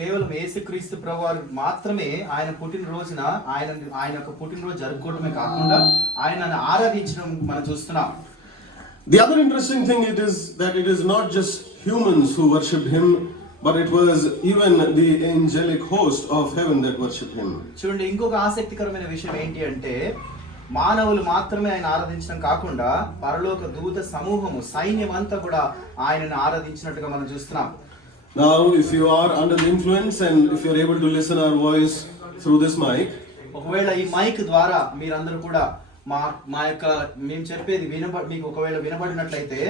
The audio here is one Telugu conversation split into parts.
కేవలం యేసుక్రీస్తు ప్రభువారు మాత్రమే ఆయన పుట్టినరోజున ఆయన యొక్క పుట్టినరోజు జరుపుకోవడమే కాకుండా ఆయనను ఆరాధించడం మనం చూస్తున్నాం. The other interesting thing is that it is not just humans who worship him, but it was even the angelic host of heaven that worship him. చూడండి, ఇంకొక ఆసక్తికరమైన విషయం ఏంటి అంటే మానవులు మాత్రమే ఆయన ఆరాధించడం కాకుండా పరలోక దూత సమూహము సైన్యం అంతా కూడా ఆయనను ఆరాధించినట్టుగా మనం చూస్తున్నాం. Now, if you are under the influence and if you are able to listen our voice through this mic, ఒకవేళ ఈ మైక్ ద్వారా మీరందరూ కూడా మా యొక్క మేము చెప్పేది మీకు ఒకవేళ వినబడినట్లయితే,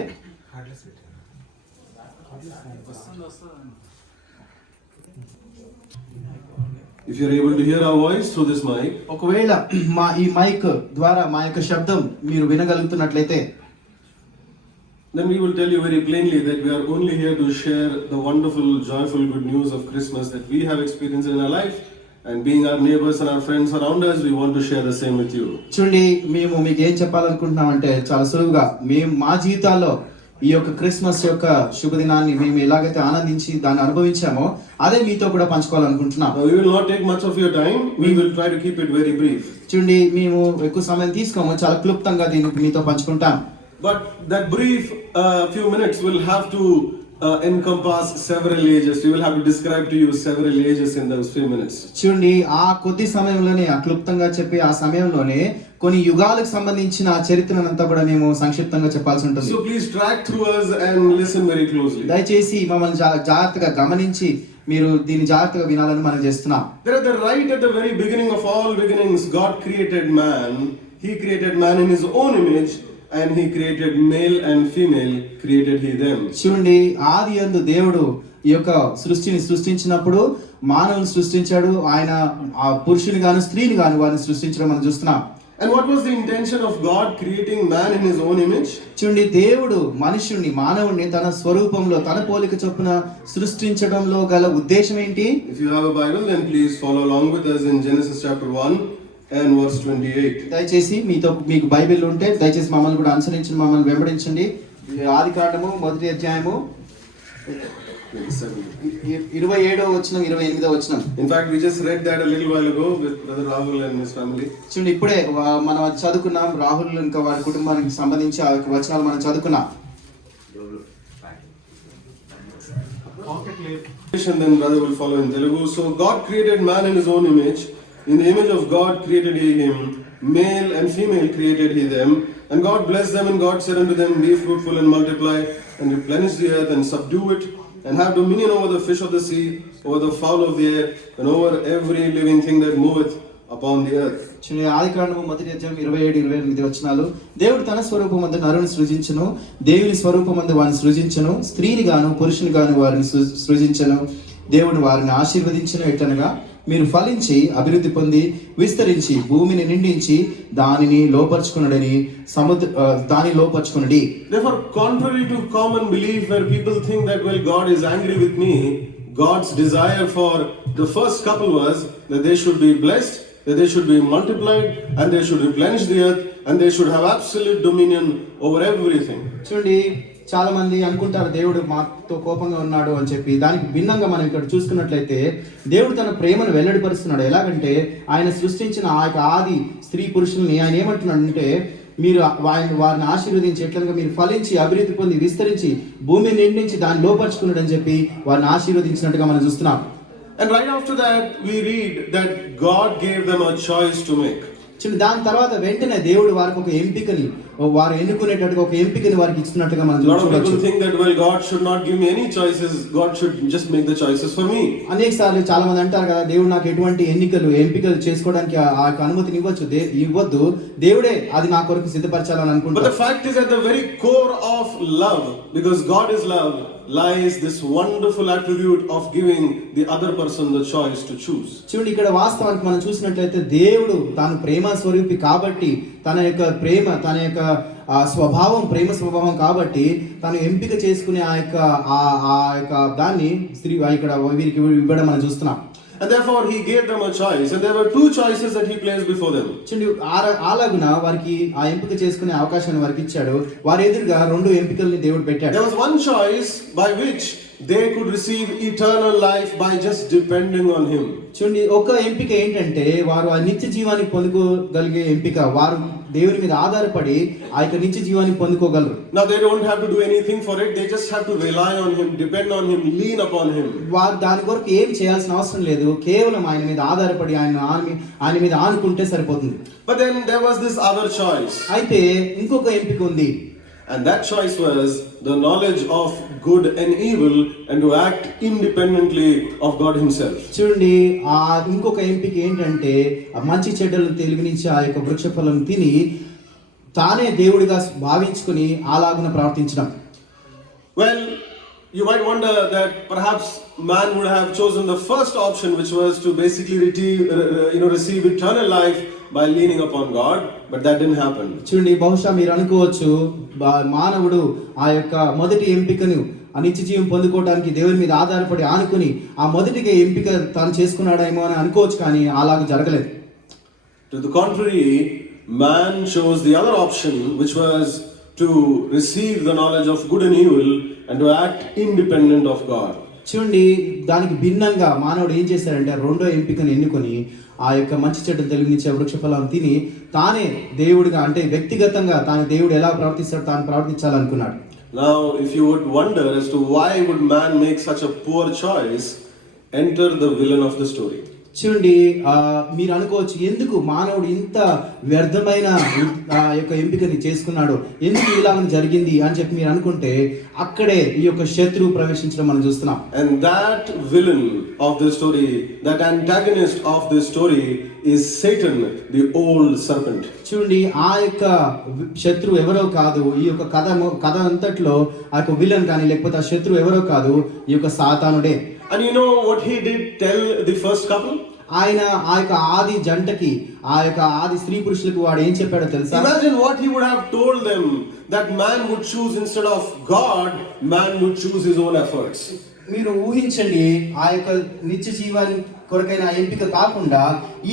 if you are able to hear our voice through this mic, ఒకవేళ ఈ మైక్ ద్వారా మా యొక్క శబ్దం మీరు వినగలుగుతున్నట్లయితే, then we will tell you very plainly that we are only here to share the wonderful, joyful good news of Christmas that we have experienced in our life, and being our neighbors and our friends around us, we want to share the same with you. చూడండి, మేము మీకు ఏం చెప్పాలనుకుంటున్నామంటే చాలా సులువుగా మేము మా జీవితాల్లో ఈ యొక్క క్రిస్మస్ యొక్క శుభదినాన్ని మేము ఎలాగైతే ఆనందించి దాన్ని అనుభవించామో అదే మీతో కూడా పంచుకోవాలనుకుంటున్నాం. We will not take much of your time. We will try to keep it very brief. చూడండి, మేము ఎక్కువ సమయం తీసుకోము, చాలా క్లుప్తంగా దీన్ని మీతో పంచుకుంటాం. But that brief few minutes will have to encompass several ages. We will have to describe to you several ages in those few minutes. చూడండి, ఆ కొద్ది సమయంలోనే ఆ క్లుప్తంగా చెప్పి ఆ సమయంలోనే కొన్ని యుగాలకు సంబంధించిన ఆ చరిత్రనంతా కూడా మేము సంక్షిప్తంగా చెప్పాల్సి ఉంటుంది. So please track through us and listen very closely. దయచేసి మమ్మల్ని జాగ్రత్తగా గమనించి మీరు దీన్ని జాగ్రత్తగా వినాలని మనం చేస్తున్నాం. Right at the very beginning of all beginnings, God created man. He created man in his own image. And he created male and female, created he them. చూడండి, ఆది యందు దేవుడు ఈ యొక్క సృష్టిని సృష్టించినప్పుడు మానవుని సృష్టించాడు. ఆయన ఆ పురుషుని గాను స్త్రీని గాను వారిని సృష్టించడం మనం చూస్తున్నాం. And what was the intention of God creating man in his own image? చూడండి, దేవుడు మనుషుణ్ణి మానవుణ్ణి తన స్వరూపంలో తన పోలిక చొప్పున సృష్టించడంలో గల ఉద్దేశం ఏంటి? If you have a Bible, then please follow along with us in Genesis chapter 1. And verse 28. దయచేసి మీకు బైబిల్ ఉంటే దయచేసి మమ్మల్ని కూడా అనుసరించి మమ్మల్ని వెంబడించండి. ఆదికాండము 1వ అధ్యాయము 27వ వచనం 28వ వచనం. In fact, we just read that a little while ago with brother Rahul and his family. చూడండి, ఇప్పుడే మనం చదువుకున్నాం. రాహుల్ ఇంకా వారి కుటుంబానికి సంబంధించి ఆ వచనాలు మనం చదువుకున్నాం. Then brother will follow in Telugu. So God created man in his own image. In the image of God created he him, male and female created he them. And God blessed them, and God said unto them, Be fruitful and multiply, and replenish the earth, and subdue it, and have dominion over the fish of the sea, over the fowl of the air, and over every living thing that moveth upon the earth. ఆదికాండము 1వ అధ్యాయం 27-28 వచనాలు. దేవుడు తన స్వరూపమందు నరుని సృజించును, దేవుని స్వరూపమందు వారిని సృజించును, స్త్రీని గాను పురుషుని గాను వారిని సృజించును. దేవుడు వారిని ఆశీర్వదించిన ఎట్లనగా, మీరు ఫలించి అభివృద్ధి పొంది విస్తరించి భూమిని నిండించి దానిని లోపర్చుకునడని దాని లోపర్చుకునడి. Therefore, contrary to common belief where people think that God is angry with me, God's desire for the first couple was that they should be blessed, that they should be multiplied, and they should replenish the earth, and they should have absolute dominion over everything. చూడండి, చాలా మంది అనుకుంటారు దేవుడు మాతో కోపంగా ఉన్నాడు అని చెప్పి. దానికి భిన్నంగా మనం ఇక్కడ చూసుకున్నట్లయితే దేవుడు తన ప్రేమను వెల్లడిపరుస్తున్నాడు. ఎలాగంటే ఆయన సృష్టించిన ఆ యొక్క ఆది స్త్రీ పురుషుల్ని ఆయన ఏమంటున్నాడంటే, మీరు వారిని ఆశీర్వదించి ఎట్లనగా మీరు ఫలించి అభివృద్ధి పొంది విస్తరించి భూమిని నిండించి దాన్ని లోపరుచుకున్నాడు అని చెప్పి వారిని ఆశీర్వదించినట్టుగా మనం చూస్తున్నాం. And right after that we read that God gave them a choice to make. దాని తర్వాత వెంటనే దేవుడు వారికి ఒక ఎంపికని, వారు ఎన్నుకునేటట్టుగా ఒక ఎంపికని వారికి ఇస్తున్నట్టుగా మనం చూడవచ్చు. People think that God should not give me any choices, God should just make the choices for me. అనేక సార్లు చాలా మంది అంటారు కదా, దేవుడు నాకు ఎటువంటి ఎంపికలు చేసుకోవడానికి ఆ అనుమతిని ఇవ్వద్దు, దేవుడే అది నా కొరకు సిద్ధపరచాలని అనుకుంటారు. But the fact is, at the very core of love, because God is love, lies this wonderful attribute of giving the other person the choice to choose. చూడండి, ఇక్కడ వాస్తవానికి మనం చూసినట్లయితే దేవుడు తాను ప్రేమ స్వరూపి కాబట్టి తన యొక్క ప్రేమ తన యొక్క స్వభావం ప్రేమ స్వభావం కాబట్టి తను ఎంపిక చేసుకునే ఆ యొక్క దాన్ని ఇక్కడ వీరికి ఇవ్వడం మనం చూస్తున్నాం. And therefore he gave them a choice, and there were two choices that he placed before them. చూడండి, అలాగున వారికి ఆ ఎంపిక చేసుకునే అవకాశాన్ని వారికి ఇచ్చాడు. వారి ఎదురుగా రెండు ఎంపికల్ని దేవుడు పెట్టాడు. There was one choice by which they could receive eternal life by just depending on Him. చూడండి, ఒక ఎంపిక ఏంటంటే వారు ఆ నిత్య జీవాన్ని పొందుకోగలిగే ఎంపిక. వారు దేవుని మీద ఆధారపడి ఆ యొక్క నిత్య జీవాన్ని పొందుకోగలరు. Now they don't have to do anything for it. They just have to rely on Him, depend on Him, lean upon Him. వారు దాని కొరకు ఏం చేయాల్సిన అవసరం లేదు. కేవలం ఆయన మీద ఆధారపడి ఆయన మీద ఆనుకుంటే సరిపోతుంది. But then there was this other choice. అయితే ఇంకొక ఎంపిక ఉంది. And that choice was the knowledge of good and evil and to act independently of God Himself. చూడండి, ఆ ఇంకొక ఎంపిక ఏంటంటే ఆ మంచి చెడ్డలను తెలివినిచ్చి ఆ యొక్క వృక్ష ఫలం తిని తానే దేవుడిగా భావించుకుని అలాగున ప్రవర్తించడం. Well, you might wonder that perhaps man would have chosen the first option, which was to basically receive eternal life by leaning upon God, but that didn't happen. చూడండి, బహుశా మీరు అనుకోవచ్చు మానవుడు ఆ యొక్క మొదటి ఎంపికను ఆ నిత్య జీవం పొందుకోవడానికి దేవుని మీద ఆధారపడి ఆనుకుని ఆ మొదటిగా ఎంపిక తాను చేసుకున్నాడేమో అని అనుకోవచ్చు, కానీ అలాగ జరగలేదు. To the contrary, man chose the other option, which was to receive the knowledge of good and evil and to act independent of God. చూడండి, దానికి భిన్నంగా మానవుడు ఏం చేశాడంటే రెండో ఎంపికను ఎన్నుకొని ఆ యొక్క మంచి చెడ్డ తెలివినిచ్చే వృక్ష ఫలం తిని తానే దేవుడిగా, అంటే వ్యక్తిగతంగా తాను దేవుడు ఎలా ప్రవర్తిస్తాడు తాను ప్రవర్తించాలనుకున్నాడు. Now, if you would wonder as to why would man make such a poor choice, enter the villain of the story. చూడండి, మీరు అనుకోవచ్చు ఎందుకు మానవుడు ఇంత వ్యర్థమైన ఆ యొక్క ఎంపికని చేసుకున్నాడు, ఎందుకు ఇలా జరిగింది అని చెప్పి మీరు అనుకుంటే అక్కడే ఈ యొక్క శత్రువు ప్రవేశించడం మనం చూస్తున్నాం. And that villain of the story, that antagonist of the story is Satan, the old serpent. చూడండి, ఆ యొక్క శత్రువు ఎవరో కాదు, ఈ యొక్క కథ అంతట్లో ఆ యొక్క విలన్ కానీ లేకపోతే ఆ శత్రువు ఎవరో కాదు, ఈ యొక్క సాతానుడే. And you know what he did tell the first couple? ఆయన ఆ యొక్క ఆది జంటకి, ఆ యొక్క ఆది స్త్రీ పురుషులకు వాడు ఏం చెప్పాడో తెలుసా? Imagine what he would have told them, that man would choose instead of God, man would choose his own efforts. మీరు ఊహించండి, ఆ యొక్క నిత్య జీవాన్ని కొరకైన ఎంపిక కాకుండా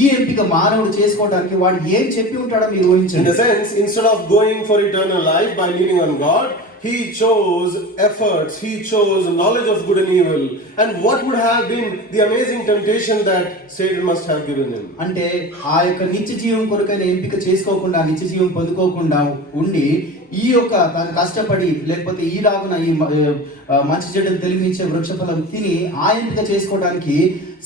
ఈ ఎంపిక మానవుడు చేసుకోవడానికి వాడు ఏం చెప్పి ఉంటాడో మీరు In ఊహించండి. a sense, instead of going for eternal life by leaning on God, he chose efforts, he chose knowledge of good and evil. And what would have been the amazing temptation that Satan must have given him? అంటే ఆ యొక్క నిత్య జీవం కొరకైన ఎంపిక చేసుకోకుండా నిత్య జీవం పొందుకోకుండా ఉండి ఈ యొక్క తాను కష్టపడి లేకపోతే ఈ రాగున ఈ మంచి చెడ్డను తెలివించే వృక్షఫలం తిని ఆ ఎంపిక చేసుకోవడానికి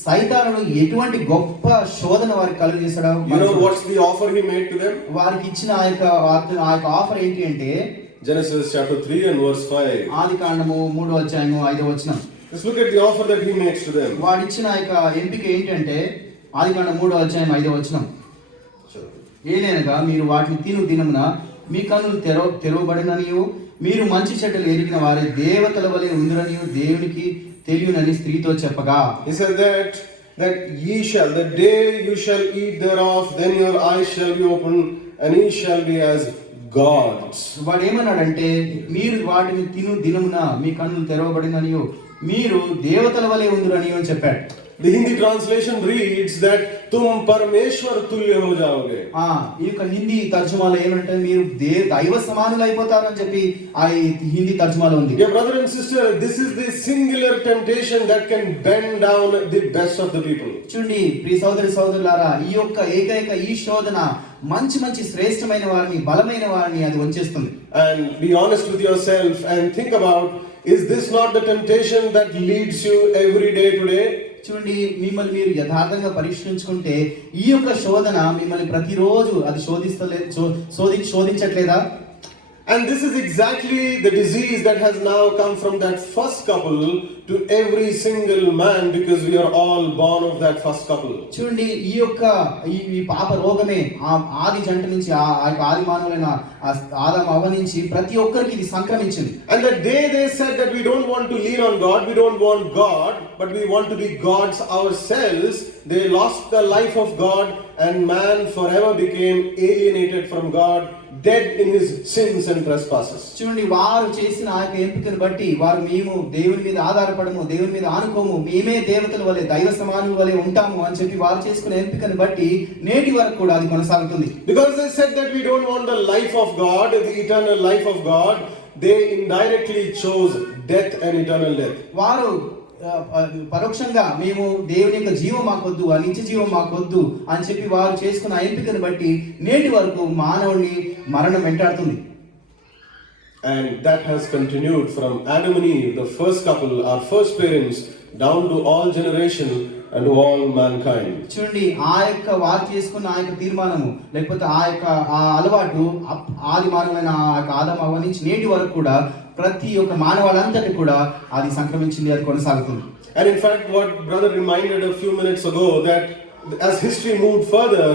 సైతానుడు ఎటువంటి గొప్ప శోధన వారికి కలుగజేశాడో. You know what's the offer he made to them? వారికి ఇచ్చిన ఆ యొక్క ఆఫర్ ఏంటి అంటే Genesis chapter 3 and verse 5. ఆది కాండము 3వ అధ్యాయము 5వ వచనం. Let's look at the offer that he makes to them. వాడిచ్చిన ఆ యొక్క ఎంపిక ఏంటంటే ఆది కాండం 3వ అధ్యాయం 5వ వచనం. ఏలైనగా మీరు వాటిని తిను దినమున మీ కన్నులు తెరవబడిననియు మీరు మంచి చెడ్డలు ఎరిగిన వారే దేవతల వలె ఉందురనియు దేవునికి తెలియనని స్త్రీతో చెప్పగా. He said that ye shall, the day you shall eat thereof, then your eyes shall be opened and ye shall be as gods. వాడు ఏమన్నాడంటే మీరు వాటిని తిను దినమున మీ కన్నులు తెరవబడిననియు మీరు దేవతల వలె ఉందురనియు అని చెప్పాడు. The Hindi translation reads that tum parmeshwar tulya ho jaoge. ఈ యొక్క హిందీ తర్జుమాలో ఏమంటే మీరు దైవ సమానులు అయిపోతారు అని చెప్పి ఆ హిందీ తర్జుమాలో ఉంది. Dear brother and sister, this is the singular temptation that can bend down the best of the people. చూడండి ప్రియ సోదరి సోదరులారా, ఈ యొక్క ఏకైక ఈ శోధన మంచి శ్రేష్టమైన వారిని బలమైన వారిని అది వంచేస్తుంది. And be honest with yourself and think about, is this not the temptation that leads you every day today? చూడండి, మిమ్మల్ని మీరు యథార్థంగా పరీక్షించుకుంటే ఈ యొక్క శోధన మిమ్మల్ని ప్రతిరోజు అది శోధించట్లేదా? And this is exactly the disease that has now come from that first couple to every single man, because we are all born of that first couple. చూడండి, ఈ యొక్క ఈ పాప రోగమే ఆ ఆది జంట నుంచి ఆ యొక్క ఆది మానవులైన ఆదాము అవ్వ నుంచి ప్రతి ఒక్కరికి ఇది సంక్రమించింది. And the day they said that we don't want to lean on God, we don't want God, but we want to be gods ourselves, they lost the life of God and man forever became alienated from God, dead in his sins and trespasses. చూడండి, వారు చేసిన ఆ యొక్క ఎంపికను బట్టి వారు మేము దేవుని మీద ఆధారపడము, దేవుని మీద ఆనుకోము, మేమే దేవతల వలె దైవ సమానుల వలె ఉంటాము అని చెప్పి వారు చేసుకున్న ఎంపికను బట్టి నేటి వరకు కూడా అది కొనసాగుతుంది. Because they said that we don't want the life of God, the eternal life of God, they indirectly chose death and eternal death. వారు పరోక్షంగా మేము దేవుని యొక్క జీవం మాకొద్దు, ఆ నిత్య జీవం మాకొద్దు అని చెప్పి వారు చేసుకున్న ఎంపికను బట్టి నేటి వరకు మానవుడిని మరణం వెంటాడుతుంది. And that has continued from Adam and Eve, the first couple, our first parents, down to all generation and to all mankind. చూడండి, ఆ యొక్క వారు చేసుకున్న ఆ యొక్క తీర్మానము లేకపోతే ఆ యొక్క ఆ అలవాటు ఆది మానవులైన ఆ యొక్క ఆదాము అవ్వ నుంచి నేటి వరకు కూడా ప్రతి ఒక్క మానవాళంతటి కూడా అది సంక్రమించింది, అది కొనసాగుతుంది. And in fact, what brother reminded a few minutes ago, that as history moved further,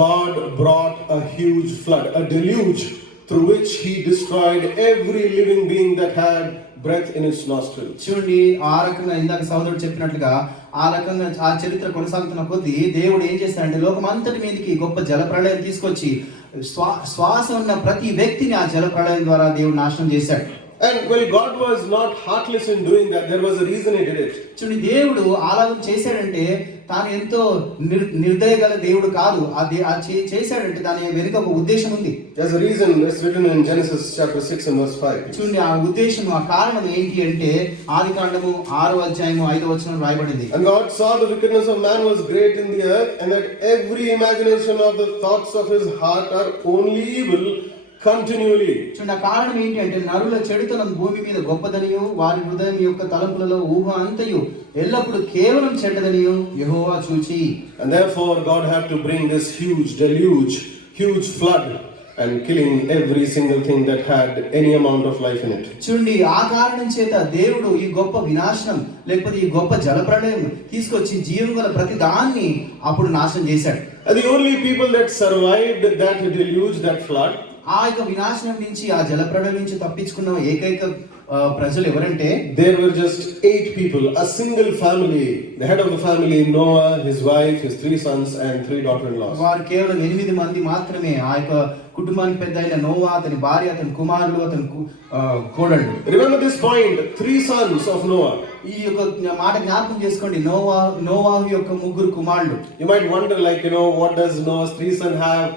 God brought a huge flood, a deluge, through which he destroyed every living being that had breath in its nostrils. చూడండి, ఆ రకంగా ఇందాక సహోదరుడు చెప్పినట్లుగా ఆ రకంగా ఆ చరిత్ర కొనసాగుతున్న కొద్దీ దేవుడు ఏం చేస్తాడంటే లోకమంతటి మీదకి గొప్ప జల ప్రళయం తీసుకొచ్చి శ్వాస ఉన్న ప్రతి వ్యక్తిని ఆ జల ప్రళయం ద్వారా దేవుడు నాశనం చేశాడు. And well, God was not heartless in doing that. There was a reason he did it. చూడండి, దేవుడు అలాగం చేశాడంటే తాను ఎంతో నిర్దయగల దేవుడు కాదు. చేశాడంటే దాని వెనుక ఒక ఉద్దేశం ఉంది. There's a reason. It's written in Genesis chapter 6 and verse 5. చూడండి, ఆ ఉద్దేశం, ఆ కారణం ఏంటి అంటే ఆదికాండము 6వ అధ్యాయము 5వ వచనం రాయబడింది. And God saw the wickedness of man was great in the earth, and that every imagination of the thoughts of his heart are only evil continually. చూడండి, ఆ కారణం ఏంటి అంటే నరుల చెడుతనం భూమి మీద గొప్పదనియు వారి హృదయం యొక్క తలంపులలో ఊహ అంతయు ఎల్లప్పుడు కేవలం చెడ్డదనియు యెహోవా చూచి. And therefore God had to bring this huge deluge, huge flood, and killing every single thing that had any amount of life in it. చూడండి, ఆ కారణం చేత దేవుడు ఈ గొప్ప వినాశనం లేకపోతే ఈ గొప్ప జలప్రళయం తీసుకొచ్చి జీవం గల ప్రతి దాన్ని అప్పుడు నాశనం చేశాడు. And the only people that survived that deluge, that flood, ఆ యొక్క వినాశనం నుంచి ఆ జలప్రళయం నుంచి తప్పించుకున్న ఏకైక ప్రజలు ఎవరంటే there were just 8 people, a single family, the head of the family, Noah, his wife, his 3 sons and 3 daughters-in-law. వారు కేవలం 8 మంది మాత్రమే. ఆ యొక్క కుటుంబానికి పెద్ద అయిన నోవా, అతని భార్య, అతని కుమారులు, అతని కోడళ్ళు. Remember this point, 3 sons of Noah. ఈ యొక్క మాట జ్ఞాపకం చేసుకోండి, నోవాహు యొక్క 3 కుమారులు. You might wonder, like, what does Noah's 3 sons have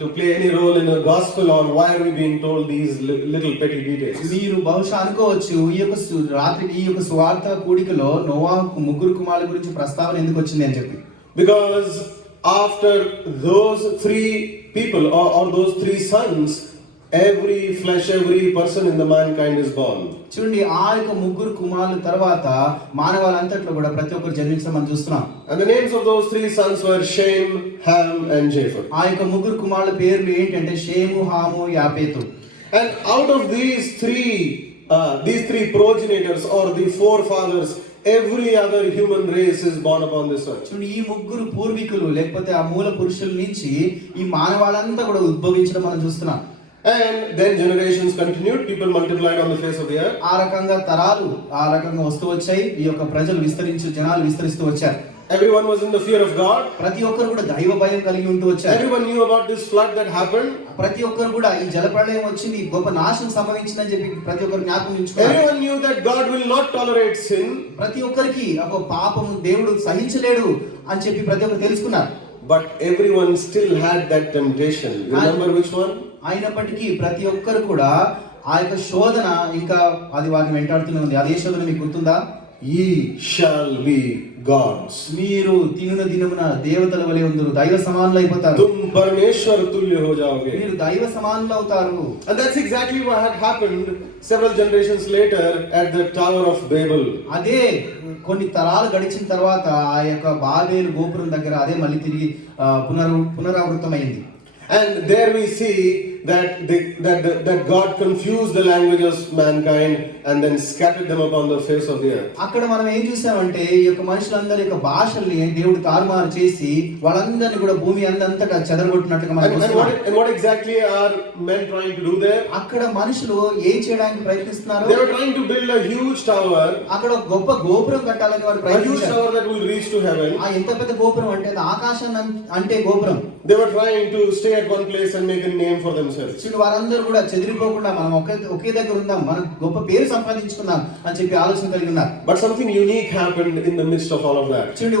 to play any role in the gospel, or why are we being told these little petty details? మీరు బహుశా అనుకోవచ్చు, ఈ యొక్క రాత్రికి ఈ యొక్క సువార్త కూడికలో నోవాహుకు 3 కుమారుల గురించి ప్రస్తావన ఎందుకు వచ్చింది అని చెప్పి. Because after those 3 people or those 3 sons, every flesh, every person in the mankind is born. చూడండి, ఆ యొక్క 3 కుమారుల తర్వాత మానవాళంతట్లో కూడా ప్రతి ఒక్కరు జన్మించడం మనం చూస్తున్నాం. And the names of those 3 sons were Shem, Ham and Japheth. ఆ యొక్క 3 కుమారుల పేర్లు ఏంటంటే షేము, Ham, యాపేతు. And out of these three progenitors or the forefathers, every other human race is born upon this earth. చూడండి, ఈ 3 పూర్వీకులు లేకపోతే ఆ మూల పురుషుల నుంచి ఈ మానవాళంతా కూడా ఉద్భవించడం మనం చూస్తున్నాం. And then generations continued, people multiplied on the face of the earth. ఆ రకంగా తరాలు ఆ రకంగా వస్తూ వచ్చాయి. ఈ యొక్క ప్రజలు జనాలు విస్తరిస్తూ వచ్చారు. Everyone was in the fear of God. ప్రతి ఒక్కరు కూడా దైవ భయం కలిగి ఉంటూ వచ్చారు. Everyone knew about this flood that happened. ప్రతి ఒక్కరు కూడా ఈ జలప్రళయం వచ్చింది, గొప్ప నాశనం సంభవించిందని చెప్పి ప్రతి ఒక్కరు జ్ఞాపకం ఉంచుకున్నారు. Everyone knew that God will not tolerate sin. ప్రతి ఒక్కరికి ఒక పాపము దేవుడు సహించలేడు అని చెప్పి ప్రతి ఒక్కరు తెలుసుకున్నారు. But everyone still had that temptation. Remember which one? అయినప్పటికీ ప్రతి ఒక్కరు కూడా ఆ యొక్క శోధన ఇంకా అది వారిని వెంటాడుతూనే ఉంది. అదే శోధన మీకు గుర్తుందా? Ye shall be gods. మీరు దినమున దేవతల వలె ఉందురు, దైవ సమానులు అయిపోతారు. तुम परमेश्वर तुल्य हो जाओगे. మీరు దైవ సమానులు అవుతారు. And that's exactly what had happened several generations later at the Tower of Babel. అదే కొన్ని తరాలు గడిచిన తర్వాత ఆ యొక్క బాబేలు గోపురం దగ్గర అదే మళ్ళీ తిరిగి పునరావృతమైంది. And there we see that God confused the language of mankind and then scattered them upon the face of the earth. అక్కడ మనం ఏం చూసామంటే ఈ యొక్క మనుషులందరి యొక్క భాషల్ని దేవుడు తారుమారు చేసి వాళ్ళందరినీ కూడా భూమి అంతటా చెదరగొట్టినట్టుగా మనం చూస్తున్నాం. And what exactly are men trying to do there? అక్కడ మనుషులు ఏం చేయడానికి ప్రయత్నిస్తున్నారు? They were trying to build a huge tower. అక్కడ ఒక గొప్ప గోపురం కట్టాలని వారు ప్రయత్నించారు. A huge ప్రయత్నించారు. tower that will reach to heaven. ఆ ఎంత పెద్ద గోపురం అంటే అది ఆకాశం అంటే గోపురం. They were trying to stay at one place and make a name for themselves. themselves. చూడండి వారందరూ కూడా చెదిరిపోకుండా మనం ఒకే దగ్గర ఉందాం, మనం గొప్ప పేరు సంపాదించుకుందాం అని చెప్పి ఆలోచన కలిగి ఉన్నారు. But something unique happened in the midst of all of that. చూడండి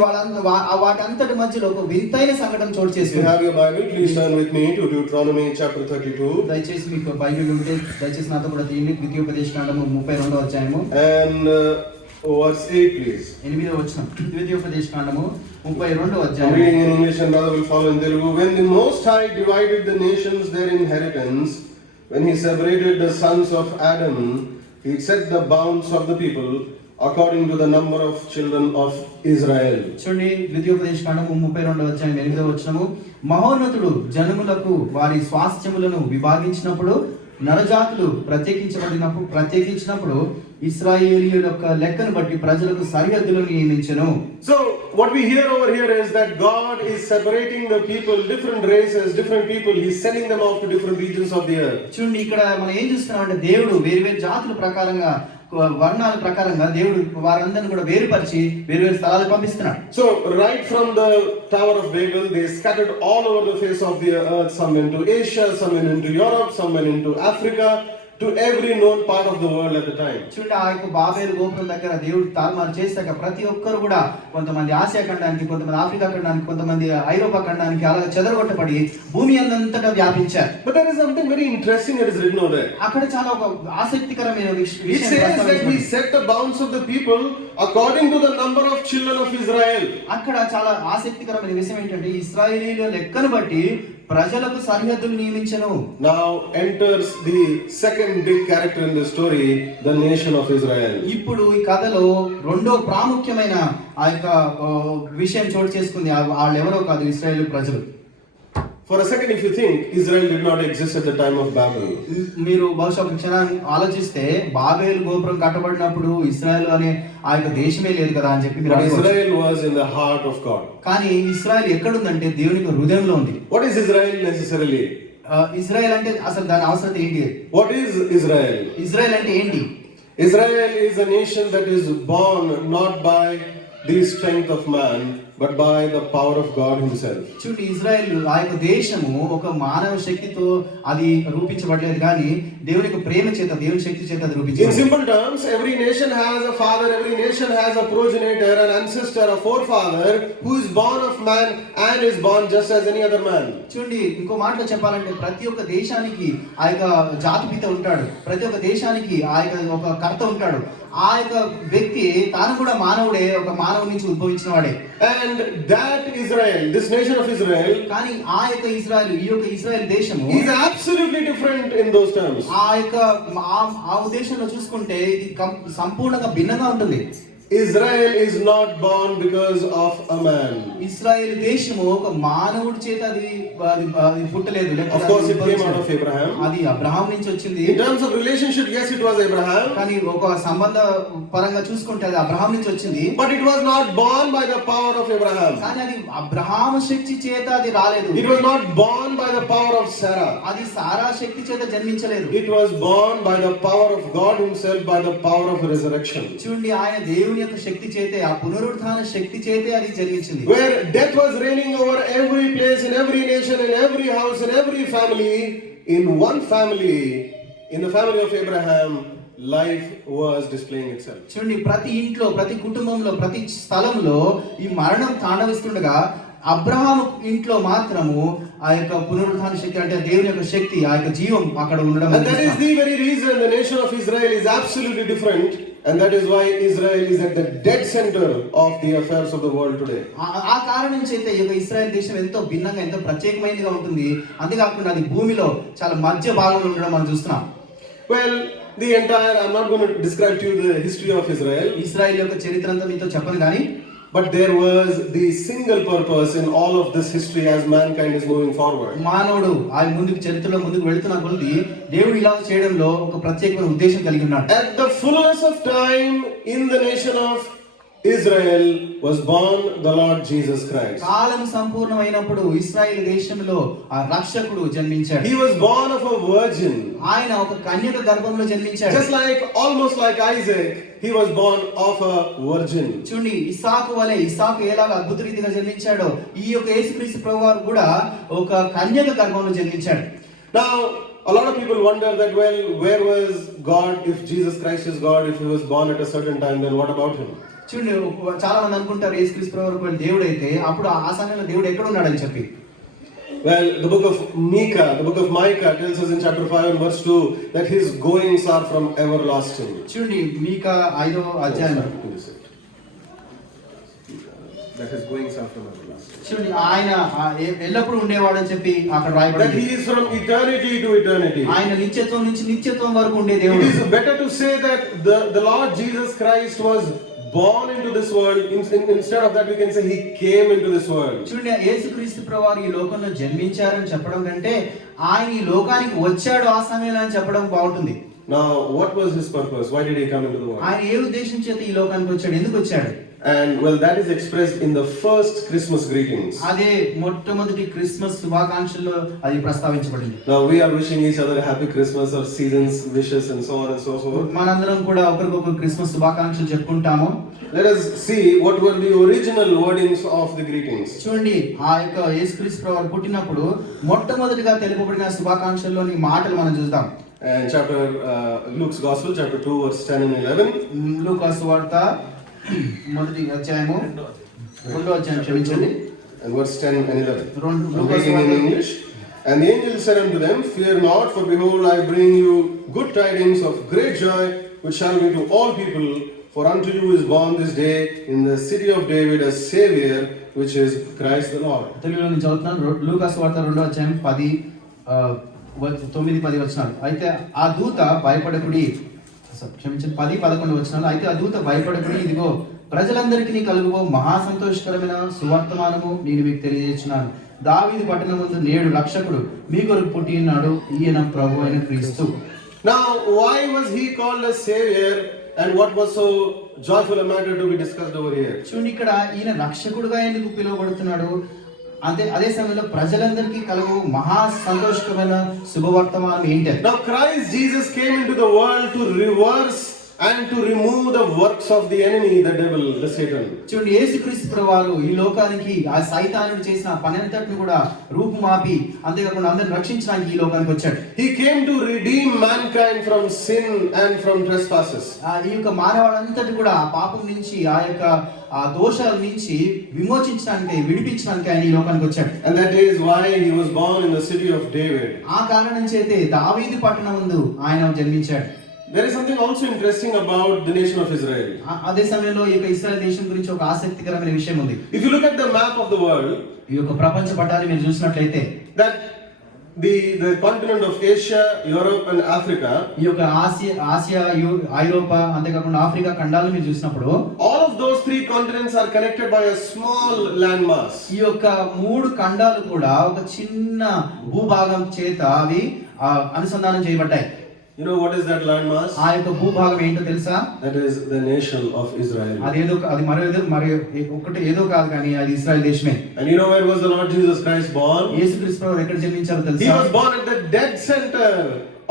వాటంతటి మధ్యలో ఒక వింతైన సంఘటన చోటు If you చేసుకుంది. have your Bible, please turn with me to Deuteronomy chapter 32. దయచేసి మీకు బైబిల్ ఉంటే దయచేసి నాతో కూడా తీయండి. ద్వితీయోపదేశకాండము 32వ అధ్యాయము And verse 8, please. 8వ వచనం. ద్వితీయోపదేశకాండము 32వ I'm అధ్యాయం. reading in English and brother will follow in Telugu. When the Most High divided the nations their inheritance, when he separated the sons of Adam, he set the bounds of the people according to the number of children of Israel. చూడండి ద్వితీయోపదేశకాండము 32వ అధ్యాయం 8వ వచనము. మహోన్నతుడు జనములకు వారి స్వాస్థ్యములను విభాగించినప్పుడు నరజాతులు ప్రత్యేకించినప్పుడు ఇశ్రాయేలీయుల యొక్క లెక్కను బట్టి ప్రజలకు సరిహద్దులను నియమించెను. So what we hear over here is that God is separating the people, different races, different people. He's sending them off to different regions of the earth. చూడండి ఇక్కడ మనం ఏం చూస్తున్నామంటే దేవుడు వేరు జాతుల ప్రకారంగా వర్ణాల ప్రకారంగా దేవుడు వారందరిని కూడా వేరుపరిచి వేరు స్థలాలకు పంపిస్తున్నాడు. So right from the Tower of Babel, they scattered all over the face of the earth. Some went to Asia, some went into Europe, some went into Africa, to every known part of the world at the time. చూడండి ఆ యొక్క బాబేలు గోపురం దగ్గర దేవుడు తారుమారు చేశాక ప్రతి ఒక్కరు కూడా కొంతమంది ఆసియా ఖండానికి, కొంతమంది ఆఫ్రికా ఖండానికి, కొంతమంది ఐరోపా ఖండానికి అలా చెదరగొట్టబడి భూమి అంతటా వ్యాపించారు. But there is something very interesting that is written over there. అక్కడ చాలా ఒక ఆసక్తికరమైన It విషయం says that he set the bounds of the people according to the number of children of Israel. అక్కడ చాలా ఆసక్తికరమైన విషయం ఏంటంటే ఇశ్రాయేలీయుల లెక్కను బట్టి ప్రజలకు సరిహద్దులు నియమించెను. Now enters the second big character in the story, the nation of Israel. ఇప్పుడు ఈ కథలో రెండో ప్రాముఖ్యమైన ఆ యొక్క విషయం చోటు చేసుకుంది. వాళ్ళు ఎవరో కాదు, ఇశ్రాయేలు ప్రజలు. For a second, if you think Israel did not exist at the time of Babel, మీరు బహుశా ఒక క్షణం ఆలోచిస్తే బాబేలు గోపురం కట్టబడినప్పుడు ఇశ్రాయేల్ అనే ఆ యొక్క దేశమే లేదు కదా అని చెప్పి మీరు but అనుకోవచ్చు. Israel was in the heart of God. కానీ ఇశ్రాయేల్ ఎక్కడుందంటే దేవుని యొక్క హృదయంలో ఉంది. What is Israel necessarily? Israel అంటే అసలు దాని అవసరం ఏంటి? What is Israel? ఇజ్రాయెల్ అంటే ఏంటి? Israel is a nation that is born not by the strength of man, but by the power of God himself. చూడండి ఇజ్రాయెల్ ఆ యొక్క దేశము ఒక మానవ శక్తితో అది రూపించబడలేదు కానీ దేవుని యొక్క ప్రేమ చేత, దేవుని శక్తి చేత అది In రూపించబడింది. simple terms, every nation has a father, every nation has a progenitor, an ancestor, a forefather who is born of man and is born just as any other man. చూడండి ఇంకో మాటలో చెప్పాలంటే ప్రతి ఒక్క దేశానికి ఆ యొక్క జాతిపిత ఉంటాడు, ప్రతి ఒక్క దేశానికి ఆ యొక్క ఒక కర్త ఉంటాడు. ఆ యొక్క వ్యక్తి తాను కూడా మానవుడే, ఒక మానవుడి నుంచి ఉద్భవించిన వాడే. And that Israel, this nation of Israel, కానీ ఆ యొక్క ఇజ్రాయెల్, ఈ యొక్క ఇజ్రాయెల్ దేశము is absolutely different in those terms. ఆ యొక్క ఆ ఉద్దేశంలో చూసుకుంటే ఇది సంపూర్ణంగా భిన్నంగా ఉంటుంది. Israel is not born because of a man. ఇశ్రాయేలు దేశము ఒక మానవుడి చేత అది పుట్టలేదు. Of course it came out of Abraham. అది అబ్రహాం నుంచి వచ్చింది. In terms of relationship, yes, it was Abraham. కానీ ఒక సంబంధ పరంగా చూసుకుంటే అది అబ్రహాం నుంచి వచ్చింది. But it was not born by the power of Abraham. కానీ అది అబ్రహాము శక్తి చేత అది రాలేదు. It was not born by the power of Sarah. అది సారా శక్తి చేత జన్మించలేదు. It was born by the power of God himself, by the power of resurrection. చూడండి ఆయన దేవుని యొక్క శక్తి చేతే, ఆ పునరుత్థాన శక్తి చేతే అది జన్మించింది. Where death was reigning over every place, in every nation, in every house, in every family, in one family, in the family of Abraham, life was displaying itself. చూడండి ప్రతి ఇంట్లో, ప్రతి కుటుంబంలో, ప్రతి స్థలంలో ఈ మరణం తాండవిస్తుండగా అబ్రహాము ఇంట్లో మాత్రము ఆ యొక్క పునరుత్థాన శక్తి అంటే దేవుని యొక్క శక్తి, ఆ యొక్క జీవం అక్కడ ఉండడం. And that is the very reason the nation of Israel is absolutely different, and that is why Israel is at the dead center of the affairs of the world today. ఆ కారణం చేత ఈ యొక్క ఇశ్రాయేల్ దేశం ఎంతో భిన్నంగా, ఎంతో ప్రత్యేకమైనదిగా ఉంటుంది. అంతేకాకుండా అది భూమిలో చాలా మధ్య భాగంలో ఉండడం మనం చూస్తున్నాం. Well, the entire, I'm not going to describe to you the history of Israel. Israel యొక్క చరిత్ర అంతా మీతో చెప్పను కానీ, but there was the single purpose in all of this history as mankind is moving forward. మానవుడు ఆ ముందుకు చరిత్రలో ముందుకు వెళ్తున్న కొలది దేవుడు ఇలా చేయడంలో ఒక ప్రత్యేకమైన ఉద్దేశం కలిగి ఉన్నాడు. At the fullness of time in the nation of Israel was born the Lord Jesus Christ. కాలం సంపూర్ణమైనప్పుడు ఇశ్రాయేల్ దేశంలో ఆ రక్షకుడు జన్మించాడు. He was born of a virgin. ఆయన ఒక కన్యక గర్భంలో జన్మించాడు. Just like, almost like Isaac, he was born of a virgin. చూడండి ఇస్సాకు వలె, ఇస్సాకు ఎలాగ అద్భుత రీతిగా జన్మించాడో ఈ యొక్క యేసుక్రీస్తు ప్రభువారు కూడా ఒక కన్యక గర్భంలో జన్మించాడు. Now, a lot of people wonder that, well, where was God if Jesus Christ is God? If he was born at a certain time, then what about him? చూడండి, చాలా మంది అనుకుంటారు యేసుక్రీస్తు ప్రభువు ఒకవేళ దేవుడు అయితే అప్పుడు ఆ సమయంలో దేవుడు ఎక్కడ ఉన్నాడని చెప్పి. Well, the book of Micah tells us in chapter 5 and verse 2 that his goings are from everlasting. చూడండి, మీకా 5వ అధ్యాయం that his goings are from everlasting. చూడండి, ఆయన ఎల్లప్పుడూ ఉండేవాడని చెప్పి అక్కడ That రాయబడింది. he is from eternity to eternity. ఆయన నిత్యత్వం నుంచి నిత్యత్వం వరకు ఉండే దేవుడు. It is better to say that the Lord Jesus Christ was born into this world. Instead of that, we can say he came into this world. చూడండి, యేసుక్రీస్తు ప్రభువారు ఈ లోకంలో జన్మించారని చెప్పడం కంటే ఆయన ఈ లోకానికి వచ్చాడు ఆ సమయంలో అని చెప్పడం బాగుంటుంది. Now, what was his purpose? Why did he come into the world? ఆయన ఏ ఉద్దేశం చేత ఈ లోకానికి వచ్చాడు, ఎందుకు వచ్చాడు? And well, that is expressed in the first Christmas greetings. అదే మొట్టమొదటి క్రిస్మస్ శుభాకాంక్షల్లో అది ప్రస్తావించబడింది. Now we are wishing each other a happy Christmas or seasons wishes and so on and so forth. మనందరం కూడా ఒకరికొకరు క్రిస్మస్ శుభాకాంక్షలు చెప్పుకుంటాము. Let us see what were the original wordings of the greetings. చూడండి, ఆ యొక్క యేసుక్రీస్తు ప్రభువు పుట్టినప్పుడు మొట్టమొదటిగా తెలుపబడిన శుభాకాంక్షల్లోని మాటలు మనం చూద్దాం. And Luke's Gospel, chapter 2, verse 10 and 11. లూకా సువార్త మొదటి అధ్యాయము 2వ అధ్యాయం క్షమించండి. And verse 10 and 11. I'm Luka reading in సువార్త English. And the angel said unto them, Fear not, for behold, I bring you good tidings of great joy, which shall be to all people. For unto you is born this day in the city of David a Savior, which is Christ the Lord. తెలుగులో నేను చదువుతున్నాను. లూకా సువార్త 2వ అధ్యాయం 9-10 వచనాలు. అయితే ఆ దూత భయపడకుడి, క్షమించండి 10-11 వచనాలు. అయితే ఆ దూత భయపడకుడి, ఇదిగో ప్రజలందరికీ కలుగువో మహా సంతోషకరమైన సువర్తమానము నేను మీకు తెలియజేస్తున్నాను. దావీదు పట్టణమందు నేడు రక్షకుడు మీ కొరకు పుట్టి ఉన్నాడు, ఈయన ప్రభు అయిన క్రీస్తు. Now, why was he called a Savior, and what was so joyful a matter to be discussed over here? చూడండి, ఇక్కడ ఈయన రక్షకుడుగా ఎందుకు పిలువబడుతున్నాడు? అదే సమయంలో ప్రజలందరికీ కలుగు మహా సంతోషకరమైన శుభవర్తమానం ఏంటి? Now Christ Jesus came into the world to reverse and to remove the works of the enemy, the devil, the Satan. చూడండి, యేసుక్రీస్తు ప్రభువారు ఈ లోకానికి ఆ సైతానుడు చేసిన పని అంతటిని కూడా రూపుమాపి అంతేకాకుండా అందరిని రక్షించడానికి ఈ లోకానికి వచ్చాడు. He came to redeem mankind from sin and from trespasses. ఈ యొక్క మానవాళంతటి కూడా ఆ పాపం నుంచి ఆ యొక్క ఆ దోషాల నుంచి విమోచించడానికి విడిపించడానికి ఆయన ఈ లోకానికి వచ్చాడు. And that is why he was born in the city of David. ఆ కారణం చేతే దావీదు పట్టణమందు ఆయన జన్మించాడు. There is something also interesting about the nation of Israel. అదే సమయంలో ఈ యొక్క ఇశ్రాయేల్ దేశం గురించి ఒక ఆసక్తికరమైన విషయం ఉంది. If you look at the map of the world, ఈ యొక్క ప్రపంచ పటాన్ని మీరు చూసినట్లయితే that the continent of Asia, Europe and Africa, ఈ యొక్క ఆసియా ఐరోపా అంతేకాకుండా ఆఫ్రికా ఖండాలను మీరు చూసినప్పుడు all of those three continents are connected by a small landmass. ఈ యొక్క 3 ఖండాలు కూడా ఒక చిన్న భూభాగం చేత అవి అనుసంధానం చేయబడ్డాయి. You know what is that landmass? ఆ యొక్క భూభాగం ఏంటో తెలుసా? That is the nation of Israel. అది ఒకటి ఏదో కాదు కానీ అది ఇశ్రాయేల్ దేశమే. And you know where was the Lord Jesus Christ born? యేసుక్రీస్తు ప్రభువు ఎక్కడ జన్మించారో He తెలుసా? was born at the dead center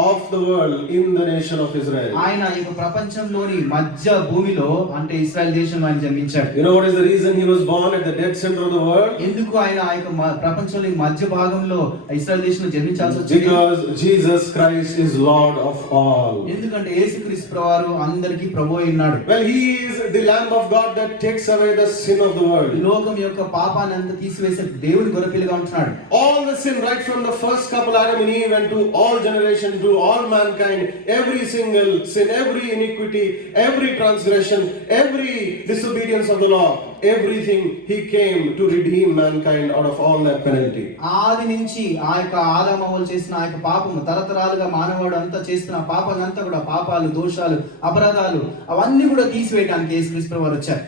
of the world in the nation of Israel. ఆయన ఈ యొక్క ప్రపంచంలోని మధ్య భూమిలో అంటే ఇశ్రాయేల్ దేశంలో ఆయన జన్మించాడు. You know what is the reason he was born at the dead center of the world? ఎందుకు ఆయన ఆ యొక్క ప్రపంచంలోని మధ్య భాగంలో ఇశ్రాయేల్ దేశంలో జన్మించాల్సి వచ్చింది? Because Jesus Christ is Lord of all. ఎందుకంటే యేసుక్రీస్తు ప్రభువు అందరికీ ప్రభువు అయి ఉన్నాడు. Well, he is the Lamb of God that takes away the sin of the world. ఈ లోకం యొక్క పాపాన్ని అంతా తీసివేసే దేవుని గొర్రెపిల్లగా ఉంటున్నాడు. All the sin, right from the first couple Adam and Eve and to all generations, to all mankind, every single sin, every iniquity, every transgression, every disobedience of the law, everything, he came to redeem mankind out of all that penalty. ఆది నుంచి ఆ యొక్క ఆదాము అవ్వలు చేసిన ఆ యొక్క పాపము తరతరాలుగా మానవాడు అంతా చేస్తున్న పాపాలంతా కూడా పాపాలు, దోషాలు, అపరాధాలు అవన్నీ కూడా తీసివేయడానికి యేసుక్రీస్తు ప్రభువు వచ్చారు.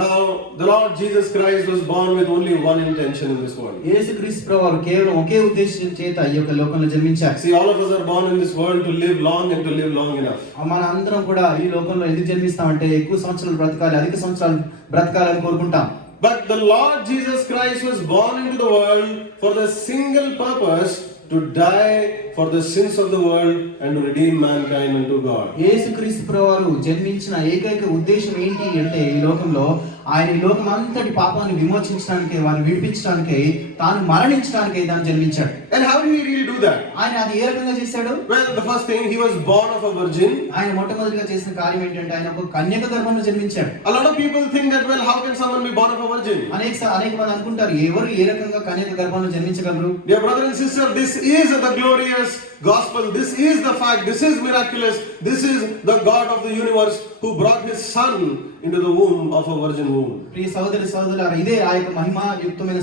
Now, the Lord Jesus Christ was born with only one intention in this world. యేసుక్రీస్తు ప్రభువు కేవలం ఒకే ఉద్దేశం చేత ఈ యొక్క లోకంలో జన్మించారు. See, all of us are born in this world to live long and to live long enough. మన అందరం కూడా ఈ లోకంలో ఎందుకు జన్మిస్తామంటే ఎక్కువ సంవత్సరాలు బ్రతకాలి, అధిక సంవత్సరాలు బ్రతకాలని కోరుకుంటాం. But the Lord Jesus Christ was born into the world for the single purpose to die for the sins of the world and to redeem mankind unto God. యేసుక్రీస్తు ప్రభువు జన్మించిన ఏకైక ఉద్దేశం ఏంటి అంటే ఈ లోకంలో ఆయన ఈ లోకం అంతటి పాపాన్ని విమోచించడానికి, వారిని విడిపించడానికి, తాను మరణించడానికి తాను జన్మించాడు. And how did he really do that? ఆయన అది ఏ రకంగా చేశాడు? Well, the first thing, he was born of a virgin. ఆయన మొట్టమొదటిగా చేసిన కార్యం ఏంటంటే ఆయన ఒక కన్యక గర్భంలో జన్మించాడు. A lot of people think that, well, how can someone be born of a virgin? అనేక మంది అనుకుంటారు, ఎవరు ఏ రకంగా కన్యక గర్భంలో జన్మించగలరు? Dear brother and sister, this is the glorious gospel. This is the fact. This is miraculous. This is the God of the universe who brought his son into the womb of a virgin womb. ప్రియ సహోదరులారా, ఇదే ఆ యొక్క మహిమాయుక్తమైన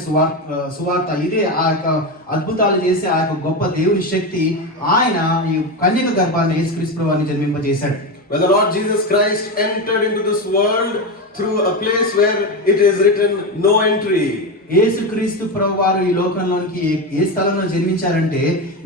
సువార్త, ఇదే ఆ యొక్క అద్భుతాలు చేసే ఆ యొక్క గొప్ప దేవుని శక్తి. ఆయన ఈ కన్యక గర్భాన్ని యేసుక్రీస్తు వారిని జన్మింపజేశాడు. When the Lord Jesus Christ entered into this world through a place where it is written no entry. యేసుక్రీస్తు ప్రభువారు ఈ లోకంలోనికి ఏ స్థలంలో జన్మించారంటే